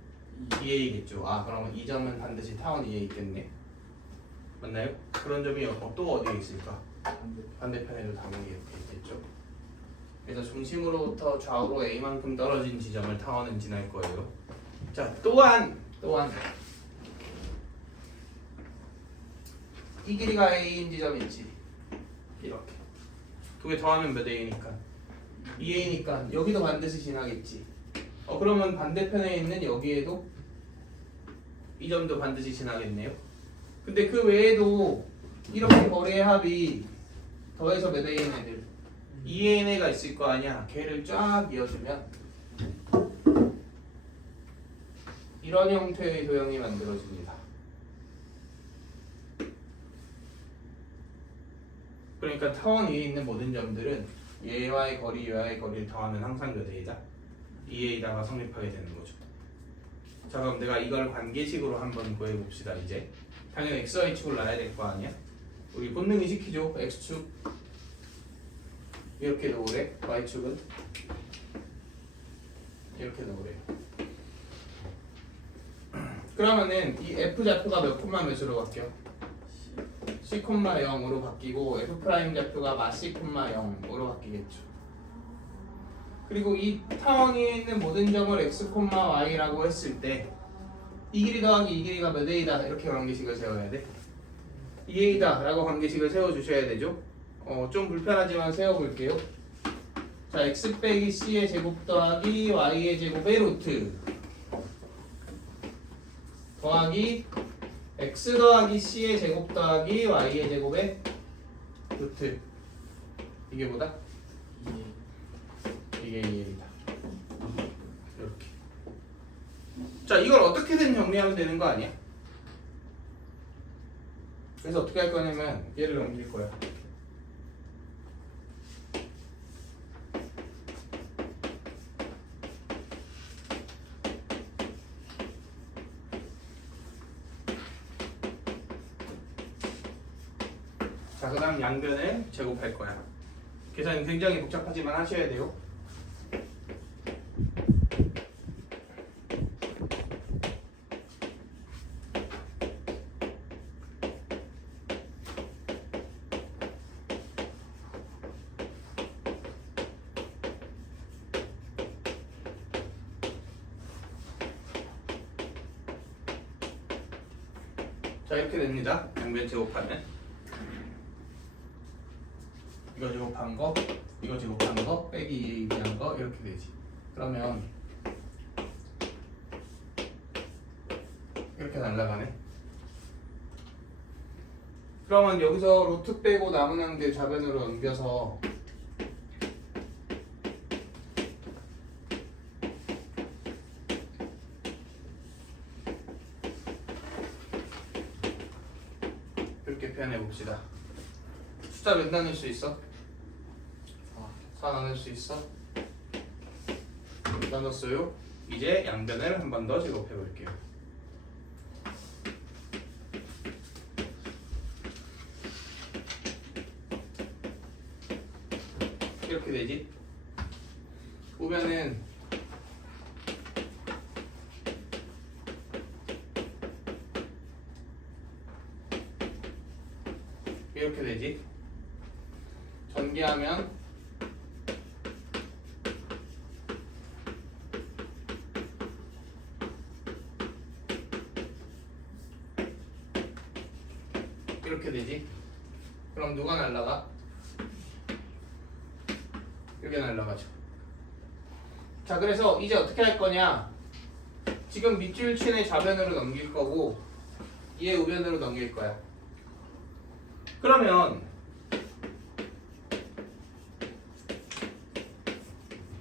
2A겠죠. 아, 그러면 이 점은 반드시 타원 2A 있겠네. 맞나요? 그런 점이 또 어디에 있을까? 반대편에도 당연히 이렇게 있겠죠. 그래서 중심으로부터 좌우로 A만큼 떨어진 지점을 타원은 지날 거예요. 자, 또한 이 길이가 A인 지점이 있지. 이렇게 두 개 더하면 몇 A니까 2A니까 여기도 반드시 지나겠지. 그러면 반대편에 있는 여기에도 이 점도 반드시 지나겠네요. 근데 그 외에도 이렇게 거리의 합이 더해서 몇 A인 애들 2A인 애가 있을 거 아니야. 걔를 쫙 이어주면 이런 형태의 도형이 만들어집니다. 그러니까 타원 위에 있는 모든 점들은 얘와의 거리, 얘와의 거리를 더하면 항상 몇 A다? 2A다가 성립하게 되는 거죠. 자, 그럼 내가 이걸 관계식으로 한번 구해봅시다. 이제 당연히 x, y축을 놔야 될 거 아니야? 우리 본능이 시키죠. x축 이렇게 놓으래. y축은 이렇게 놓으래. 그러면은 이 f좌표가 몇 콤마 몇으로 바뀌어? C,0으로 바뀌고 F'좌표가 마 C,0으로 바뀌겠죠. 그리고 이 타원위에 있는 모든 점을 X, Y라고 했을 때 이 길이 더하기 이 길이가 몇 A다 이렇게 관계식을 세워야 돼. 2A다 라고 관계식을 세워주셔야 되죠. 좀 불편하지만 세워볼게요. 자, X 빼기 C의 제곱 더하기 Y의 제곱의 루트 더하기 x 더하기 c의 제곱 더하기 y의 제곱의 루트 이게 뭐다? 이게 2A다. 이렇게. 자, 이걸 어떻게든 정리하면 되는 거 아니야? 그래서 어떻게 할 거냐면 얘를 넘길 거야. 자, 그 다음 양변을 제곱할 거야. 계산이 굉장히 복잡하지만 하셔야 돼요. 자, 이렇게 됩니다. 양변 제곱하면 이거 제곱한 거, 이거 제곱한 거, 빼기 2A한 거 이렇게 되지. 그러면 이렇게 날라가네. 그러면 여기서 루트 빼고 남은 항들 좌변으로 옮겨서 이렇게 표현해 봅시다. 숫자 몇 나눌 수 있어? 4 나눌 수 있어? 나눴어요. 이제 양변을 한 번 더 제곱해 볼게요. 되지? 우변은 이렇게 되지? 전개하면 이렇게 되지? 그럼 누가 날라가? 이게 날라가죠. 자, 그래서 이제 어떻게 할 거냐? 지금 밑줄 친의 좌변으로 넘길 거고 얘 우변으로 넘길 거야. 그러면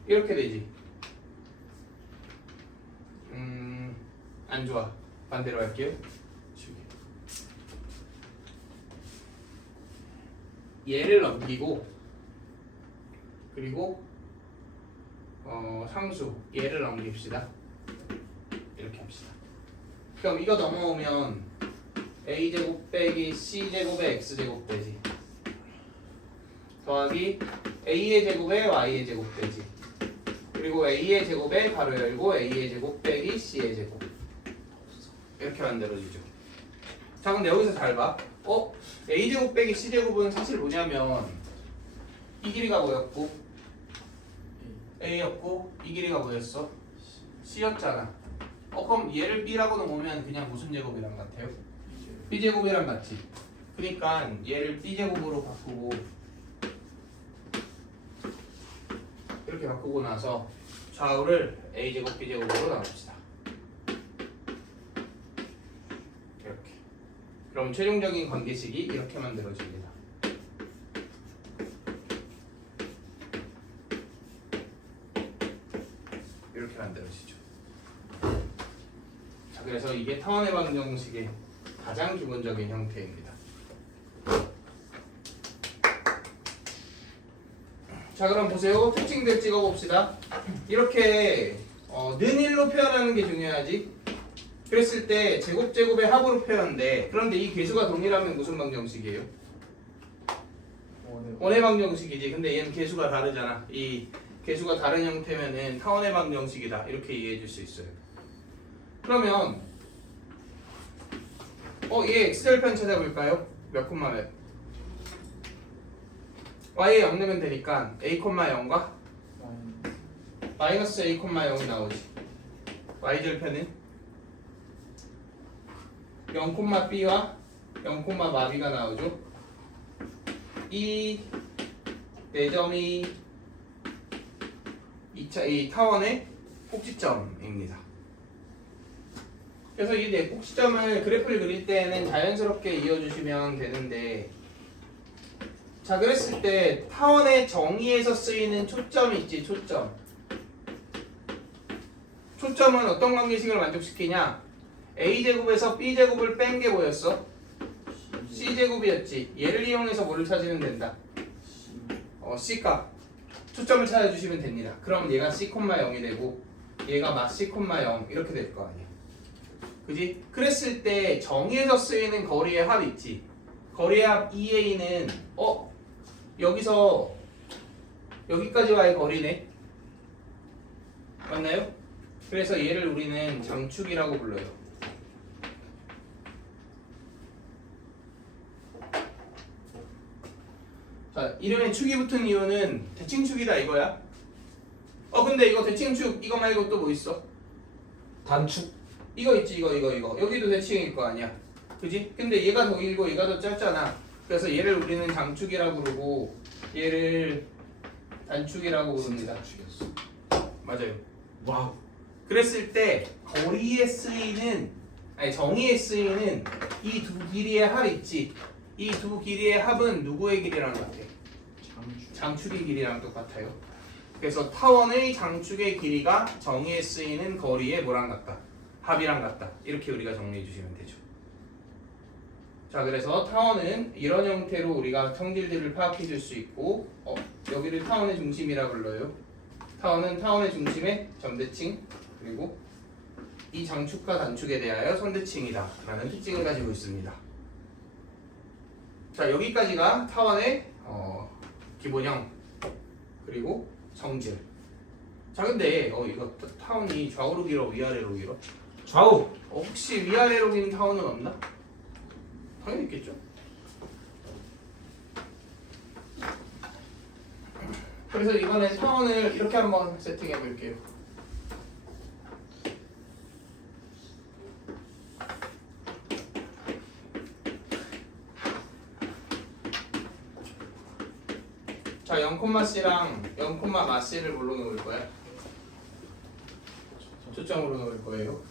이렇게 되지. 안 좋아. 반대로 할게요. 얘를 넘기고 그리고 상수 얘를 넘깁시다. 이렇게 합시다. 그럼 이거 넘어오면 a제곱 빼기 c제곱의 x제곱 되지. 더하기 a의 제곱에 y의 제곱 되지. 그리고 a의 제곱에 가로 열고 a의 제곱 빼기 c의 제곱 이렇게 만들어지죠. 자, 근데 여기서 잘 봐. a제곱 빼기 c제곱은 사실 뭐냐면 이 길이가 뭐였고 a였고 이 길이가 뭐였어? c였잖아. 그럼 얘를 b라고 놓으면 그냥 무슨 제곱이랑 같아요? b제곱이랑 같지. 그러니까 얘를 b제곱으로 바꾸고 이렇게 바꾸고 나서 좌우를 a제곱 b제곱으로 나눕시다. 이렇게. 그럼 최종적인 관계식이 이렇게 만들어집니다. 이렇게 만들어지죠. 자, 그래서 이게 타원의 방정식의 가장 기본적인 형태입니다. 자, 그럼 보세요. 특징들 찍어봅시다. 이렇게 는 1로 표현하는 게 중요하지. 그랬을 때 제곱제곱의 합으로 표현돼. 그런데 이 개수가 동일하면 무슨 방정식이에요? 원의 방정식이지. 근데 얘는 개수가 다르잖아. 이 개수가 다른 형태면은 타원의 방정식이다. 이렇게 이해해 줄 수 있어요. 그러면 얘 x절편 찾아볼까요? 몇 콤마 몇? y에 0 넣으면 되니까 a, 0과 마이너스 a, 0이 나오지. y절편은 0, b와 0, 마비가 나오죠. 이 4점이 이 타원의 꼭지점입니다. 그래서 이 네 꼭지점을 그래프를 그릴 때는 자연스럽게 이어주시면 되는데, 자, 그랬을 때 타원의 정의에서 쓰이는 초점이 있지. 초점은 어떤 관계식을 만족시키냐? a제곱에서 b제곱을 뺀 게 뭐였어? c제곱이었지. 얘를 이용해서 뭐를 찾으면 된다? c값. 초점을 찾아주시면 됩니다. 그럼 얘가 c, 0이 되고 얘가 막 c, 0 이렇게 될 거 아니야. 그지? 그랬을 때 정의에서 쓰이는 거리의 합 있지. 거리의 합 EA는 여기서 여기까지와의 거리네. 맞나요? 그래서 얘를 우리는 장축이라고 불러요. 자, 이름에 축이 붙은 이유는 대칭축이다 이거야. 근데 이거 대칭축 이거 말고 또 뭐 있어? 단축. 이거 있지. 이거 여기도 대칭일 거 아니야. 그지? 근데 얘가 더 길고 얘가 더 짧잖아. 그래서 얘를 우리는 장축이라고 부르고 얘를 단축이라고 부릅니다. 맞아요. 와우. 그랬을 때 거리에 쓰이는 정의에 쓰이는 이 두 길이의 합 있지. 이 두 길이의 합은 누구의 길이랑 같아? 장축의 길이랑 똑같아요. 그래서 타원의 장축의 길이가 정의에 쓰이는 거리의 뭐랑 같다? 합이랑 같다. 이렇게 우리가 정리해 주시면 되죠. 자, 그래서 타원은 이런 형태로 우리가 성질들을 파악해 줄 수 있고, 여기를 타원의 중심이라 불러요. 타원은 타원의 중심의 점대칭, 그리고 이 장축과 단축에 대하여 선대칭이다 라는 특징을 가지고 있습니다. 자, 여기까지가 타원의 기본형, 그리고 정질. 자 근데 이거 타원이 좌우로 길어 위아래로 길어? 좌우. 혹시 위아래로 긴 타원은 없나? 당연히 있겠죠. 그래서 이번엔 타원을 이렇게 한번 세팅해 볼게요. 자, 0,C랑 0,마C를 뭘로 놓을 거야? 초점으로 놓을 거예요.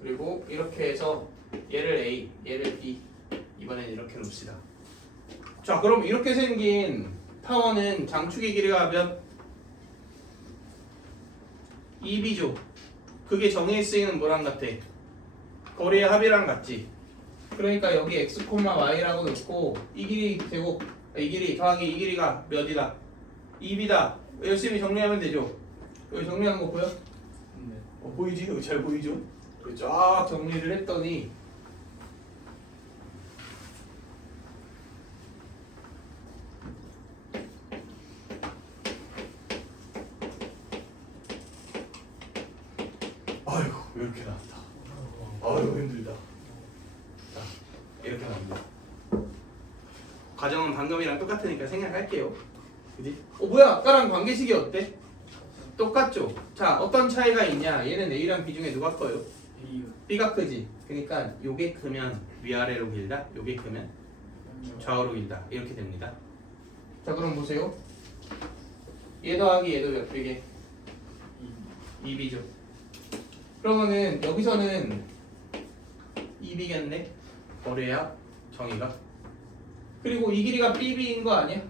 그리고 이렇게 해서 얘를 A, 얘를 B, 이번엔 이렇게 놓읍시다. 자, 그럼 이렇게 생긴 타원은 장축의 길이가 몇? 2B죠. 그게 정의에 쓰이는 뭐랑 같아? 거리의 합이랑 같지. 그러니까 여기 x, y라고 넣고 이 길이 제곱, 이 길이 더하기 이 길이가 몇이다? 2B다. 열심히 정리하면 되죠. 여기 정리하는 거 보여? 네. 보이지? 여기 잘 보이죠? 쫙 정리를 했더니 아이고 이렇게 나왔다. 아이고 힘들다. 자, 이렇게 나옵니다. 과정은 방금이랑 똑같으니까 생략할게요. 그지? 뭐야 아까랑 관계식이 어때? 똑같죠? 자 어떤 차이가 있냐? 얘는 A랑 B 중에 누가 커요? B가 크지? 그러니까 요게 크면 위아래로 길다, 요게 크면 좌우로 길다 이렇게 됩니다. 자 그럼 보세요. 얘 더하기 얘도 몇 비게? 2B죠. 그러면은 여기서는 2B겠네? 거래야 정의가. 그리고 이 길이가 BB인 거 아니야?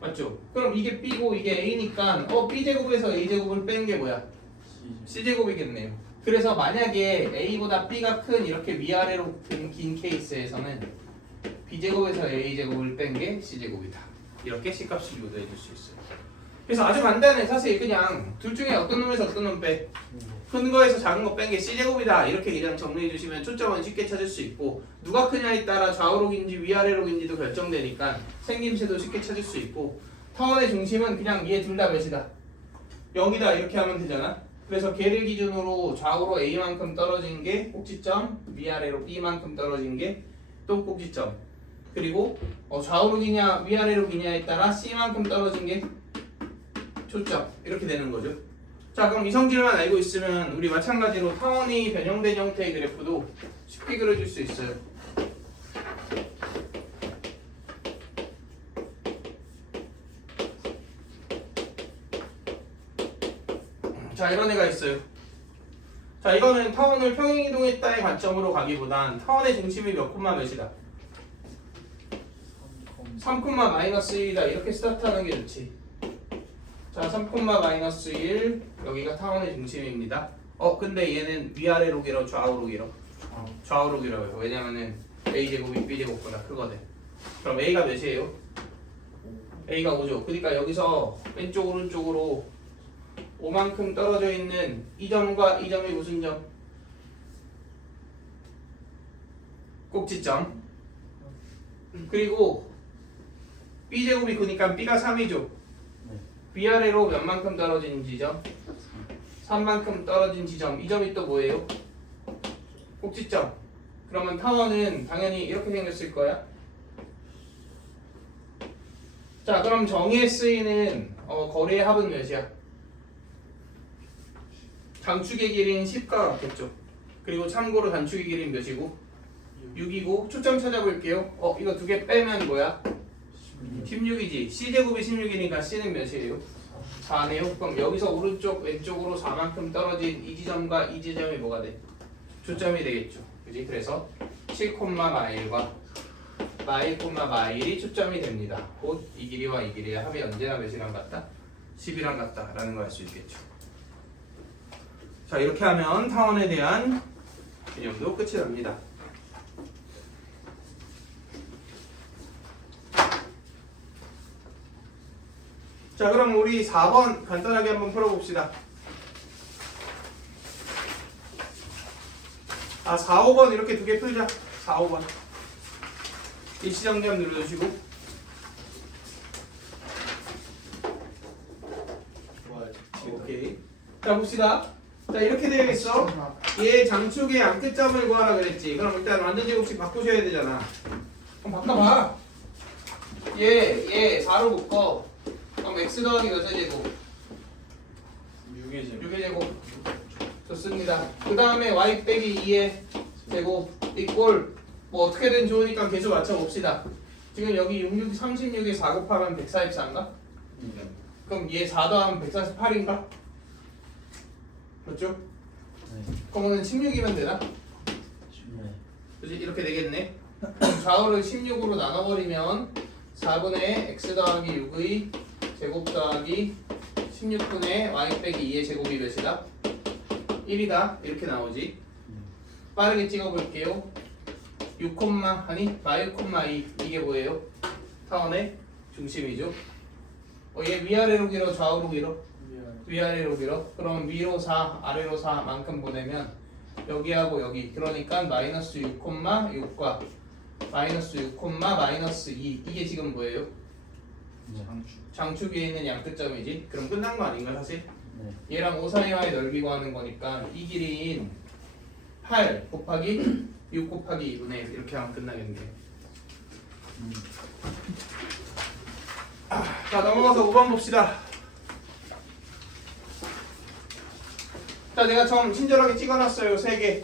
맞죠? 그럼 이게 B고 이게 A니까 B제곱에서 A제곱을 뺀 게 뭐야? C제곱이겠네요. 그래서 만약에 A보다 B가 큰 이렇게 위아래로 긴 케이스에서는 B제곱에서 A제곱을 뺀 게 C제곱이다. 이렇게 C값을 유도해 줄 수 있어요. 그래서 아주 간단해. 사실 그냥 둘 중에 어떤 놈에서 어떤 놈 빼? 큰 거에서 작은 거 뺀 게 C제곱이다. 이렇게 그냥 정리해 주시면 초점은 쉽게 찾을 수 있고 누가 크냐에 따라 좌우로 긴지 위아래로 긴지도 결정되니까 생김새도 쉽게 찾을 수 있고 타원의 중심은 그냥 얘 둘 다 몇이다? 0이다 이렇게 하면 되잖아. 그래서 걔를 기준으로 좌우로 A만큼 떨어진 게 꼭지점, 위아래로 B만큼 떨어진 게 또 꼭지점. 그리고 좌우로 기냐 위아래로 기냐에 따라 C만큼 떨어진 게 초점. 이렇게 되는 거죠. 자 그럼 이 성질만 알고 있으면 우리 마찬가지로 타원이 변형된 형태의 그래프도 쉽게 그려줄 수 있어요. 자 이런 애가 있어요. 자 이거는 타원을 평행이동했다의 관점으로 가기보단 타원의 중심이 몇 콤마 몇이다? 3 마이너스 1이다. 이렇게 스타트하는 게 좋지. 자 3 마이너스 1 여기가 타원의 중심입니다. 근데 얘는 위아래로 길어 좌우로 길어? 좌우로 길어요. 왜냐면은 A제곱이 B제곱보다 크거든. 그럼 A가 몇이에요? A가 5죠. 그러니까 여기서 왼쪽 오른쪽으로 5만큼 떨어져 있는 이 점과 이 점이 무슨 점? 꼭지점. 그리고 B제곱이 크니까 B가 3이죠. 위아래로 몇 만큼 떨어진 지점? 3만큼 떨어진 지점. 이 점이 또 뭐예요? 꼭지점. 그러면 타원은 당연히 이렇게 생겼을 거야. 자 그럼 정의에 쓰이는 거리의 합은 몇이야? 단축의 길이는 10과 같겠죠. 그리고 참고로 단축의 길이는 몇이고? 6이고 초점 찾아볼게요. 이거 두 개 빼면 뭐야? 16이지. C제곱이 16이니까 C는 몇이에요? 4네요. 그럼 여기서 오른쪽 왼쪽으로 4만큼 떨어진 이 지점과 이 지점이 뭐가 돼? 초점이 되겠죠. 그지? 그래서 7, 마일과 마일, 마일이 초점이 됩니다. 곧 이 길이와 이 길이의 합이 언제나 몇이랑 같다? 10이랑 같다라는 걸 알 수 있겠죠. 자 이렇게 하면 타원에 대한 개념도 끝이 납니다. 자 그럼 우리 4번 간단하게 한번 풀어봅시다. 4, 5번 이렇게 두 개 풀자. 4, 5번 일시정지함 눌러주시고. 와, 오케이. 자 봅시다. 자 이렇게 되어 있어. 얘 장축의 양끝점을 구하라 그랬지. 그럼 일단 완전 제곱식 바꾸셔야 되잖아. 그럼 바꿔봐. 얘 4로 묶어. 그럼 x 더하기 몇의 제곱? 6의 제곱. 6의 제곱. 좋습니다. 그 다음에 y 빼기 2의 제곱 이꼴 뭐 어떻게든 좋으니까 계속 맞춰봅시다. 지금 여기 36에 4 곱하면 144인가? 그럼 얘 4 더하면 148인가? 그렇죠? 그러면 16이면 되나? 그렇지? 이렇게 되겠네. 그럼 좌우를 16으로 나눠버리면 4분의 x 더하기 6의 제곱 더하기 16분의 y 빼기 2의 제곱이 몇이다? 1이다. 이렇게 나오지. 빠르게 찍어볼게요. 6, 아니 마이너스 2 이게 뭐예요? 타원의 중심이죠. 얘 위아래로 길어 좌우로 길어? 위아래로 길어. 그럼 위로 4 아래로 4만큼 보내면 여기하고 여기 그러니까 마이너스 6,6과 마이너스 6, 마이너스 2 이게 지금 뭐예요? 장축 위에 있는 양끝점이지. 그럼 끝난 거 아닌가 사실? 얘랑 5 사이와의 넓이 구하는 거니까 이 길이인 8 곱하기 6 곱하기 2분의 1 이렇게 하면 끝나겠네. 자 넘어가서 5번 봅시다. 자 내가 점 친절하게 찍어놨어요 3개.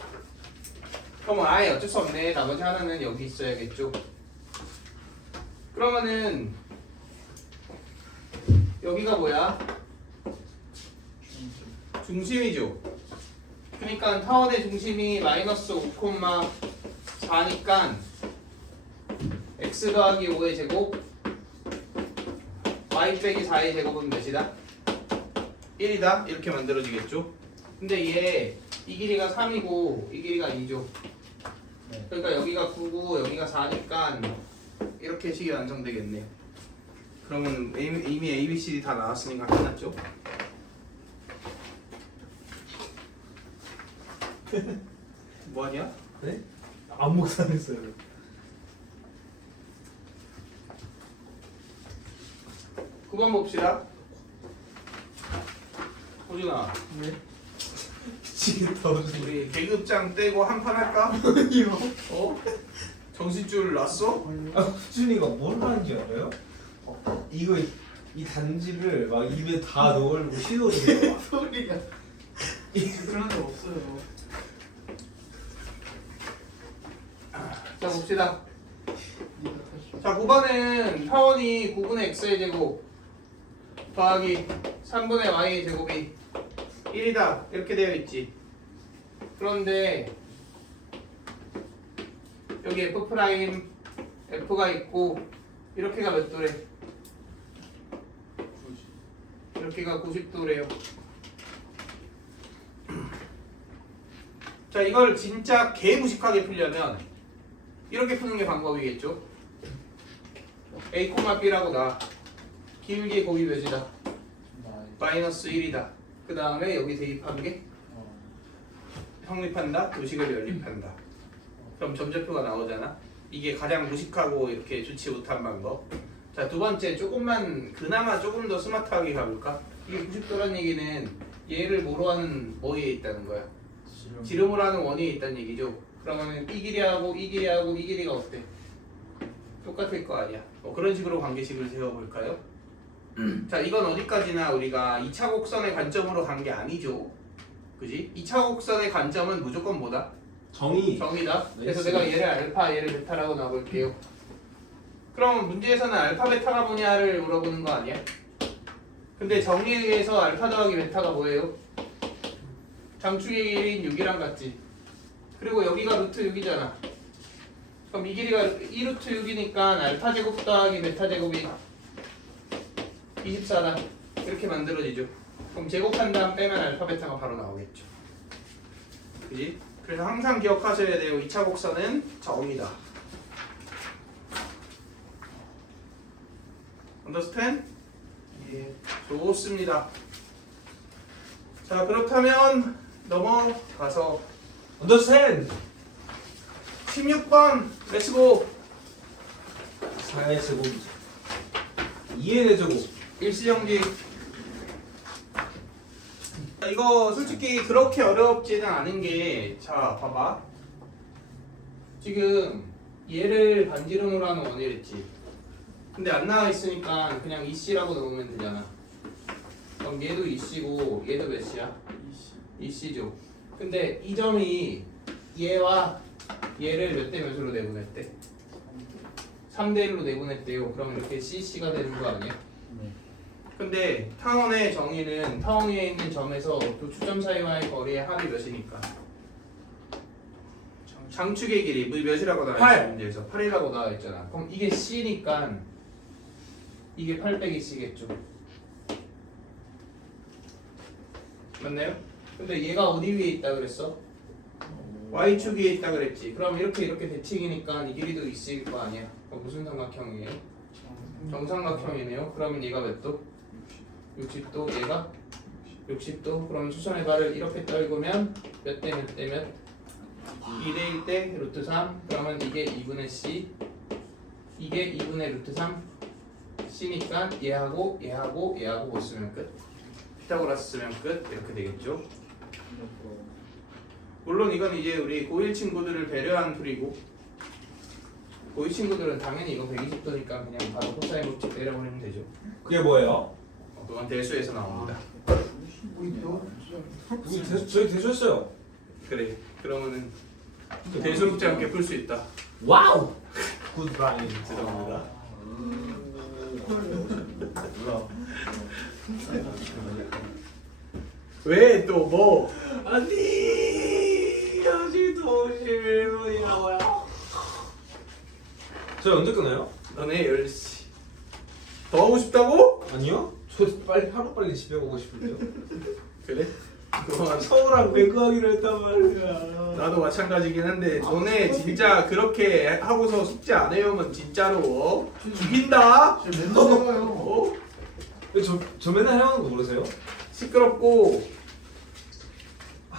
그러면 아예 어쩔 수 없네. 나머지 하나는 여기 있어야겠죠. 그러면은 여기가 뭐야? 중심이죠. 그러니까 타원의 중심이 마이너스 5,4니까 x 더하기 5의 제곱 y 빼기 4의 제곱은 몇이다? 1이다. 이렇게 만들어지겠죠. 근데 얘 이 길이가 3이고 이 길이가 2죠. 그러니까 여기가 9고 여기가 4니까 이렇게 식이 완성되겠네요. 그러면 이미 ABCD 다 나왔으니까 끝났죠? 뭐하냐? 네? 안목 상했어요. 9번 봅시다. 호준아 네? 미치겠다. 우리 계급장 떼고 한 판 할까? 이거? 어? 정신줄 났어? 아, 후준이가 뭘 하는지 알아요? 이거 이 단지를 막 입에 다 넣으려고 시도해요. 소리가 그런 적 없어요. 자 봅시다. 자 9번은 타원이 9분의 x의 제곱 더하기 3분의 y의 제곱이 1이다 이렇게 되어 있지. 그런데 여기 f 프라임 f가 있고 이렇게가 몇 도래? 이렇게가 90도래요. 자 이걸 진짜 개무식하게 풀려면 이렇게 푸는 게 방법이겠죠. a, b라고 나 길게 곱이 몇이다? 마이너스 1이다. 그 다음에 여기 대입한 게 성립한다, 도식을 연립한다. 그럼 점좌표가 나오잖아. 이게 가장 무식하고 이렇게 좋지 못한 방법. 자, 두 번째 조금만 그나마 조금 더 스마트하게 가볼까? 이게 90도란 얘기는 얘를 뭐로 하는 어디에 있다는 거야? 지름으로 하는 원위에 있다는 얘기죠. 그러면 이 길이하고 이 길이하고 이 길이가 어때? 똑같을 거 아니야. 그런 식으로 관계식을 세워볼까요? 자, 이건 어디까지나 우리가 2차 곡선의 관점으로 간 게 아니죠. 그지? 2차 곡선의 관점은 무조건 뭐다? 정이다. 그래서 내가 얘를 알파, 얘를 베타라고 놔볼게요. 그럼 문제에서는 알파, 베타가 뭐냐를 물어보는 거 아니야? 근데 정리에 의해서 알파 더하기 베타가 뭐예요? 장축의 길이인 6이랑 같지? 그리고 여기가 루트 6이잖아. 그럼 이 길이가 2루트 6이니까 알파 제곱 더하기 베타 제곱이 24다. 이렇게 만들어지죠. 그럼 제곱한 다음 빼면 알파 베타가 바로 나오겠죠. 그지? 그래서 항상 기억하셔야 돼요. 2차 곡선은 정이다. Understand? 예, 좋습니다. 자, 그렇다면 넘어가서 언더스탠드. 16번 렛츠고. 4의 제곱이죠. 2의 제곱. 일시정지. 이거 솔직히 그렇게 어렵지는 않은 게, 자 봐봐. 지금 얘를 반지름으로 하는 원이랬지. 근데 안 나와 있으니까 그냥 EC라고 넣으면 되잖아. 그럼 얘도 EC고 얘도 몇이야? EC죠. 근데 이 점이 얘와 얘를 몇 대 몇으로 내분했대? 3대 1로 내분했대요. 그럼 이렇게 CC가 되는 거 아니야? 근데 타원의 정의는 타원 위에 있는 점에서 두 추점 사이와의 거리의 합이 몇이니까? 장축의 길이 몇이라고 나와 있어? 8. 문제에서 8이라고 나와 있잖아. 그럼 이게 C니까 이게 8 빼기 C겠죠. 맞나요? 근데 얘가 어디 위에 있다 그랬어? Y축 위에 있다 그랬지. 그럼 이렇게 대칭이니까 이 길이도 있을 거 아니야. 그럼 무슨 삼각형이에요? 정삼각형이네요. 그러면 얘가 몇 도? 60도. 얘가 60도. 그럼 수선의 발을 이렇게 떨구면 몇 대 몇 대 몇? 2대 1대 루트 3. 그러면 이게 2분의 C. 이게 2분의 루트 3. C니까 얘하고 얘하고 얘하고 뭐 쓰면 끝? 피타고라스 쓰면 끝. 이렇게 되겠죠. 물론 이건 이제 우리 고1 친구들을 배려한 풀이고, 고2 친구들은 당연히 이거 120도니까 그냥 바로 코사인 법칙 내려버리면 되죠. 그게 뭐예요? 그건 대수에서 나옵니다. 저희 되셨어요. 그래. 그러면은 대수롭지 않게 풀 수 있다. 와우. 굿바이. 죄송합니다. 왜 또 뭐? 아니 0시 51분이라고요. 저희 언제 끝나요? 너네 10시. 더 하고 싶다고? 아니요. 저 빨리 하루빨리 집에 가고 싶은데요. 그래? 그동안 서울랑 배그하기로 했단 말이야. 나도 마찬가지긴 한데 너네 진짜 그렇게 하고서 숙제 안 해오면 진짜로 죽인다? 맨날 해봐요. 어? 저 맨날 해오는 거 모르세요? 시끄럽고.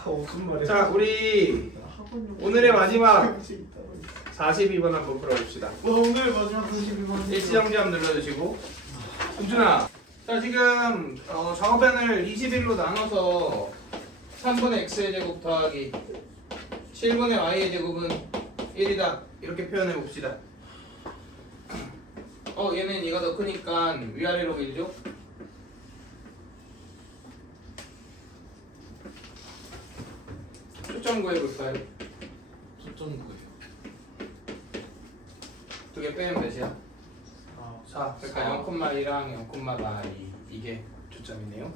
무슨 말이야? 자, 우리 오늘의 마지막 42번 한번 풀어봅시다. 오늘 마지막 42번. 일시정지 한번 눌러주시고. 은준아, 자 지금 좌우변을 21로 나눠서 3분의 x의 제곱 더하기 7분의 y의 제곱은 1이다 이렇게 표현해 봅시다. 얘는 얘가 더 크니까 위아래로 밀죠. 초점 구해볼까요? 초점 구해요. 두 개 빼면 몇이야? 4. 그러니까 0,1랑 0,2 이게 초점이네요.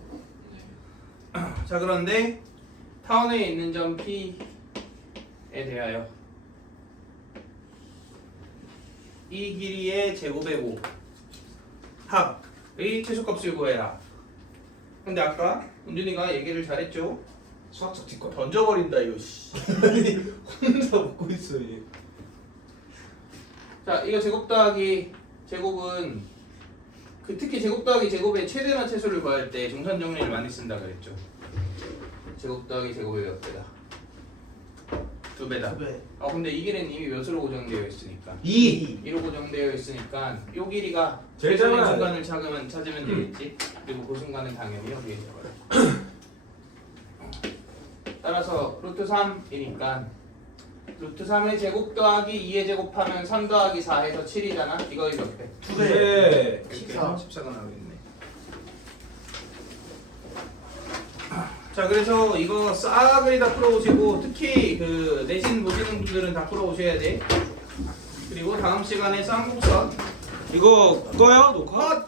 자 그런데 타원에 있는 점 P에 대하여 이 길이의 제곱의 5 합의 최소값을 구해라. 근데 아까 은준이가 얘기를 잘했죠? 수학적 뒷거. 던져버린다 이거 씨. 아니 혼자 웃고 있어요. 얘. 자 이거 제곱 더하기 제곱은 특히 제곱 더하기 제곱의 최대나 최소를 구할 때 정산 정리를 많이 쓴다 그랬죠. 제곱 더하기 제곱의 몇 배다? 2배다. 2배. 근데 이 길이는 이미 몇으로 고정되어 있으니까 2. 2로 고정되어 있으니까 요 길이가 제일 최소의 작은 순간을 찾으면 되겠지. 그리고 그 순간은 당연히 여기에 있어요. 따라서 루트 3이니까 루트 3의 제곱 더하기 2의 제곱하면 3 더하기 4 해서 7이잖아. 이거의 몇 배? 2배. 14. 14가 나오겠네. 자 그래서 이거 싹을 다 풀어오시고 특히 그 내신 보시는 분들은 다 풀어오셔야 돼. 그리고 다음 시간에 쌍곡선 이거 꺼요? 녹화?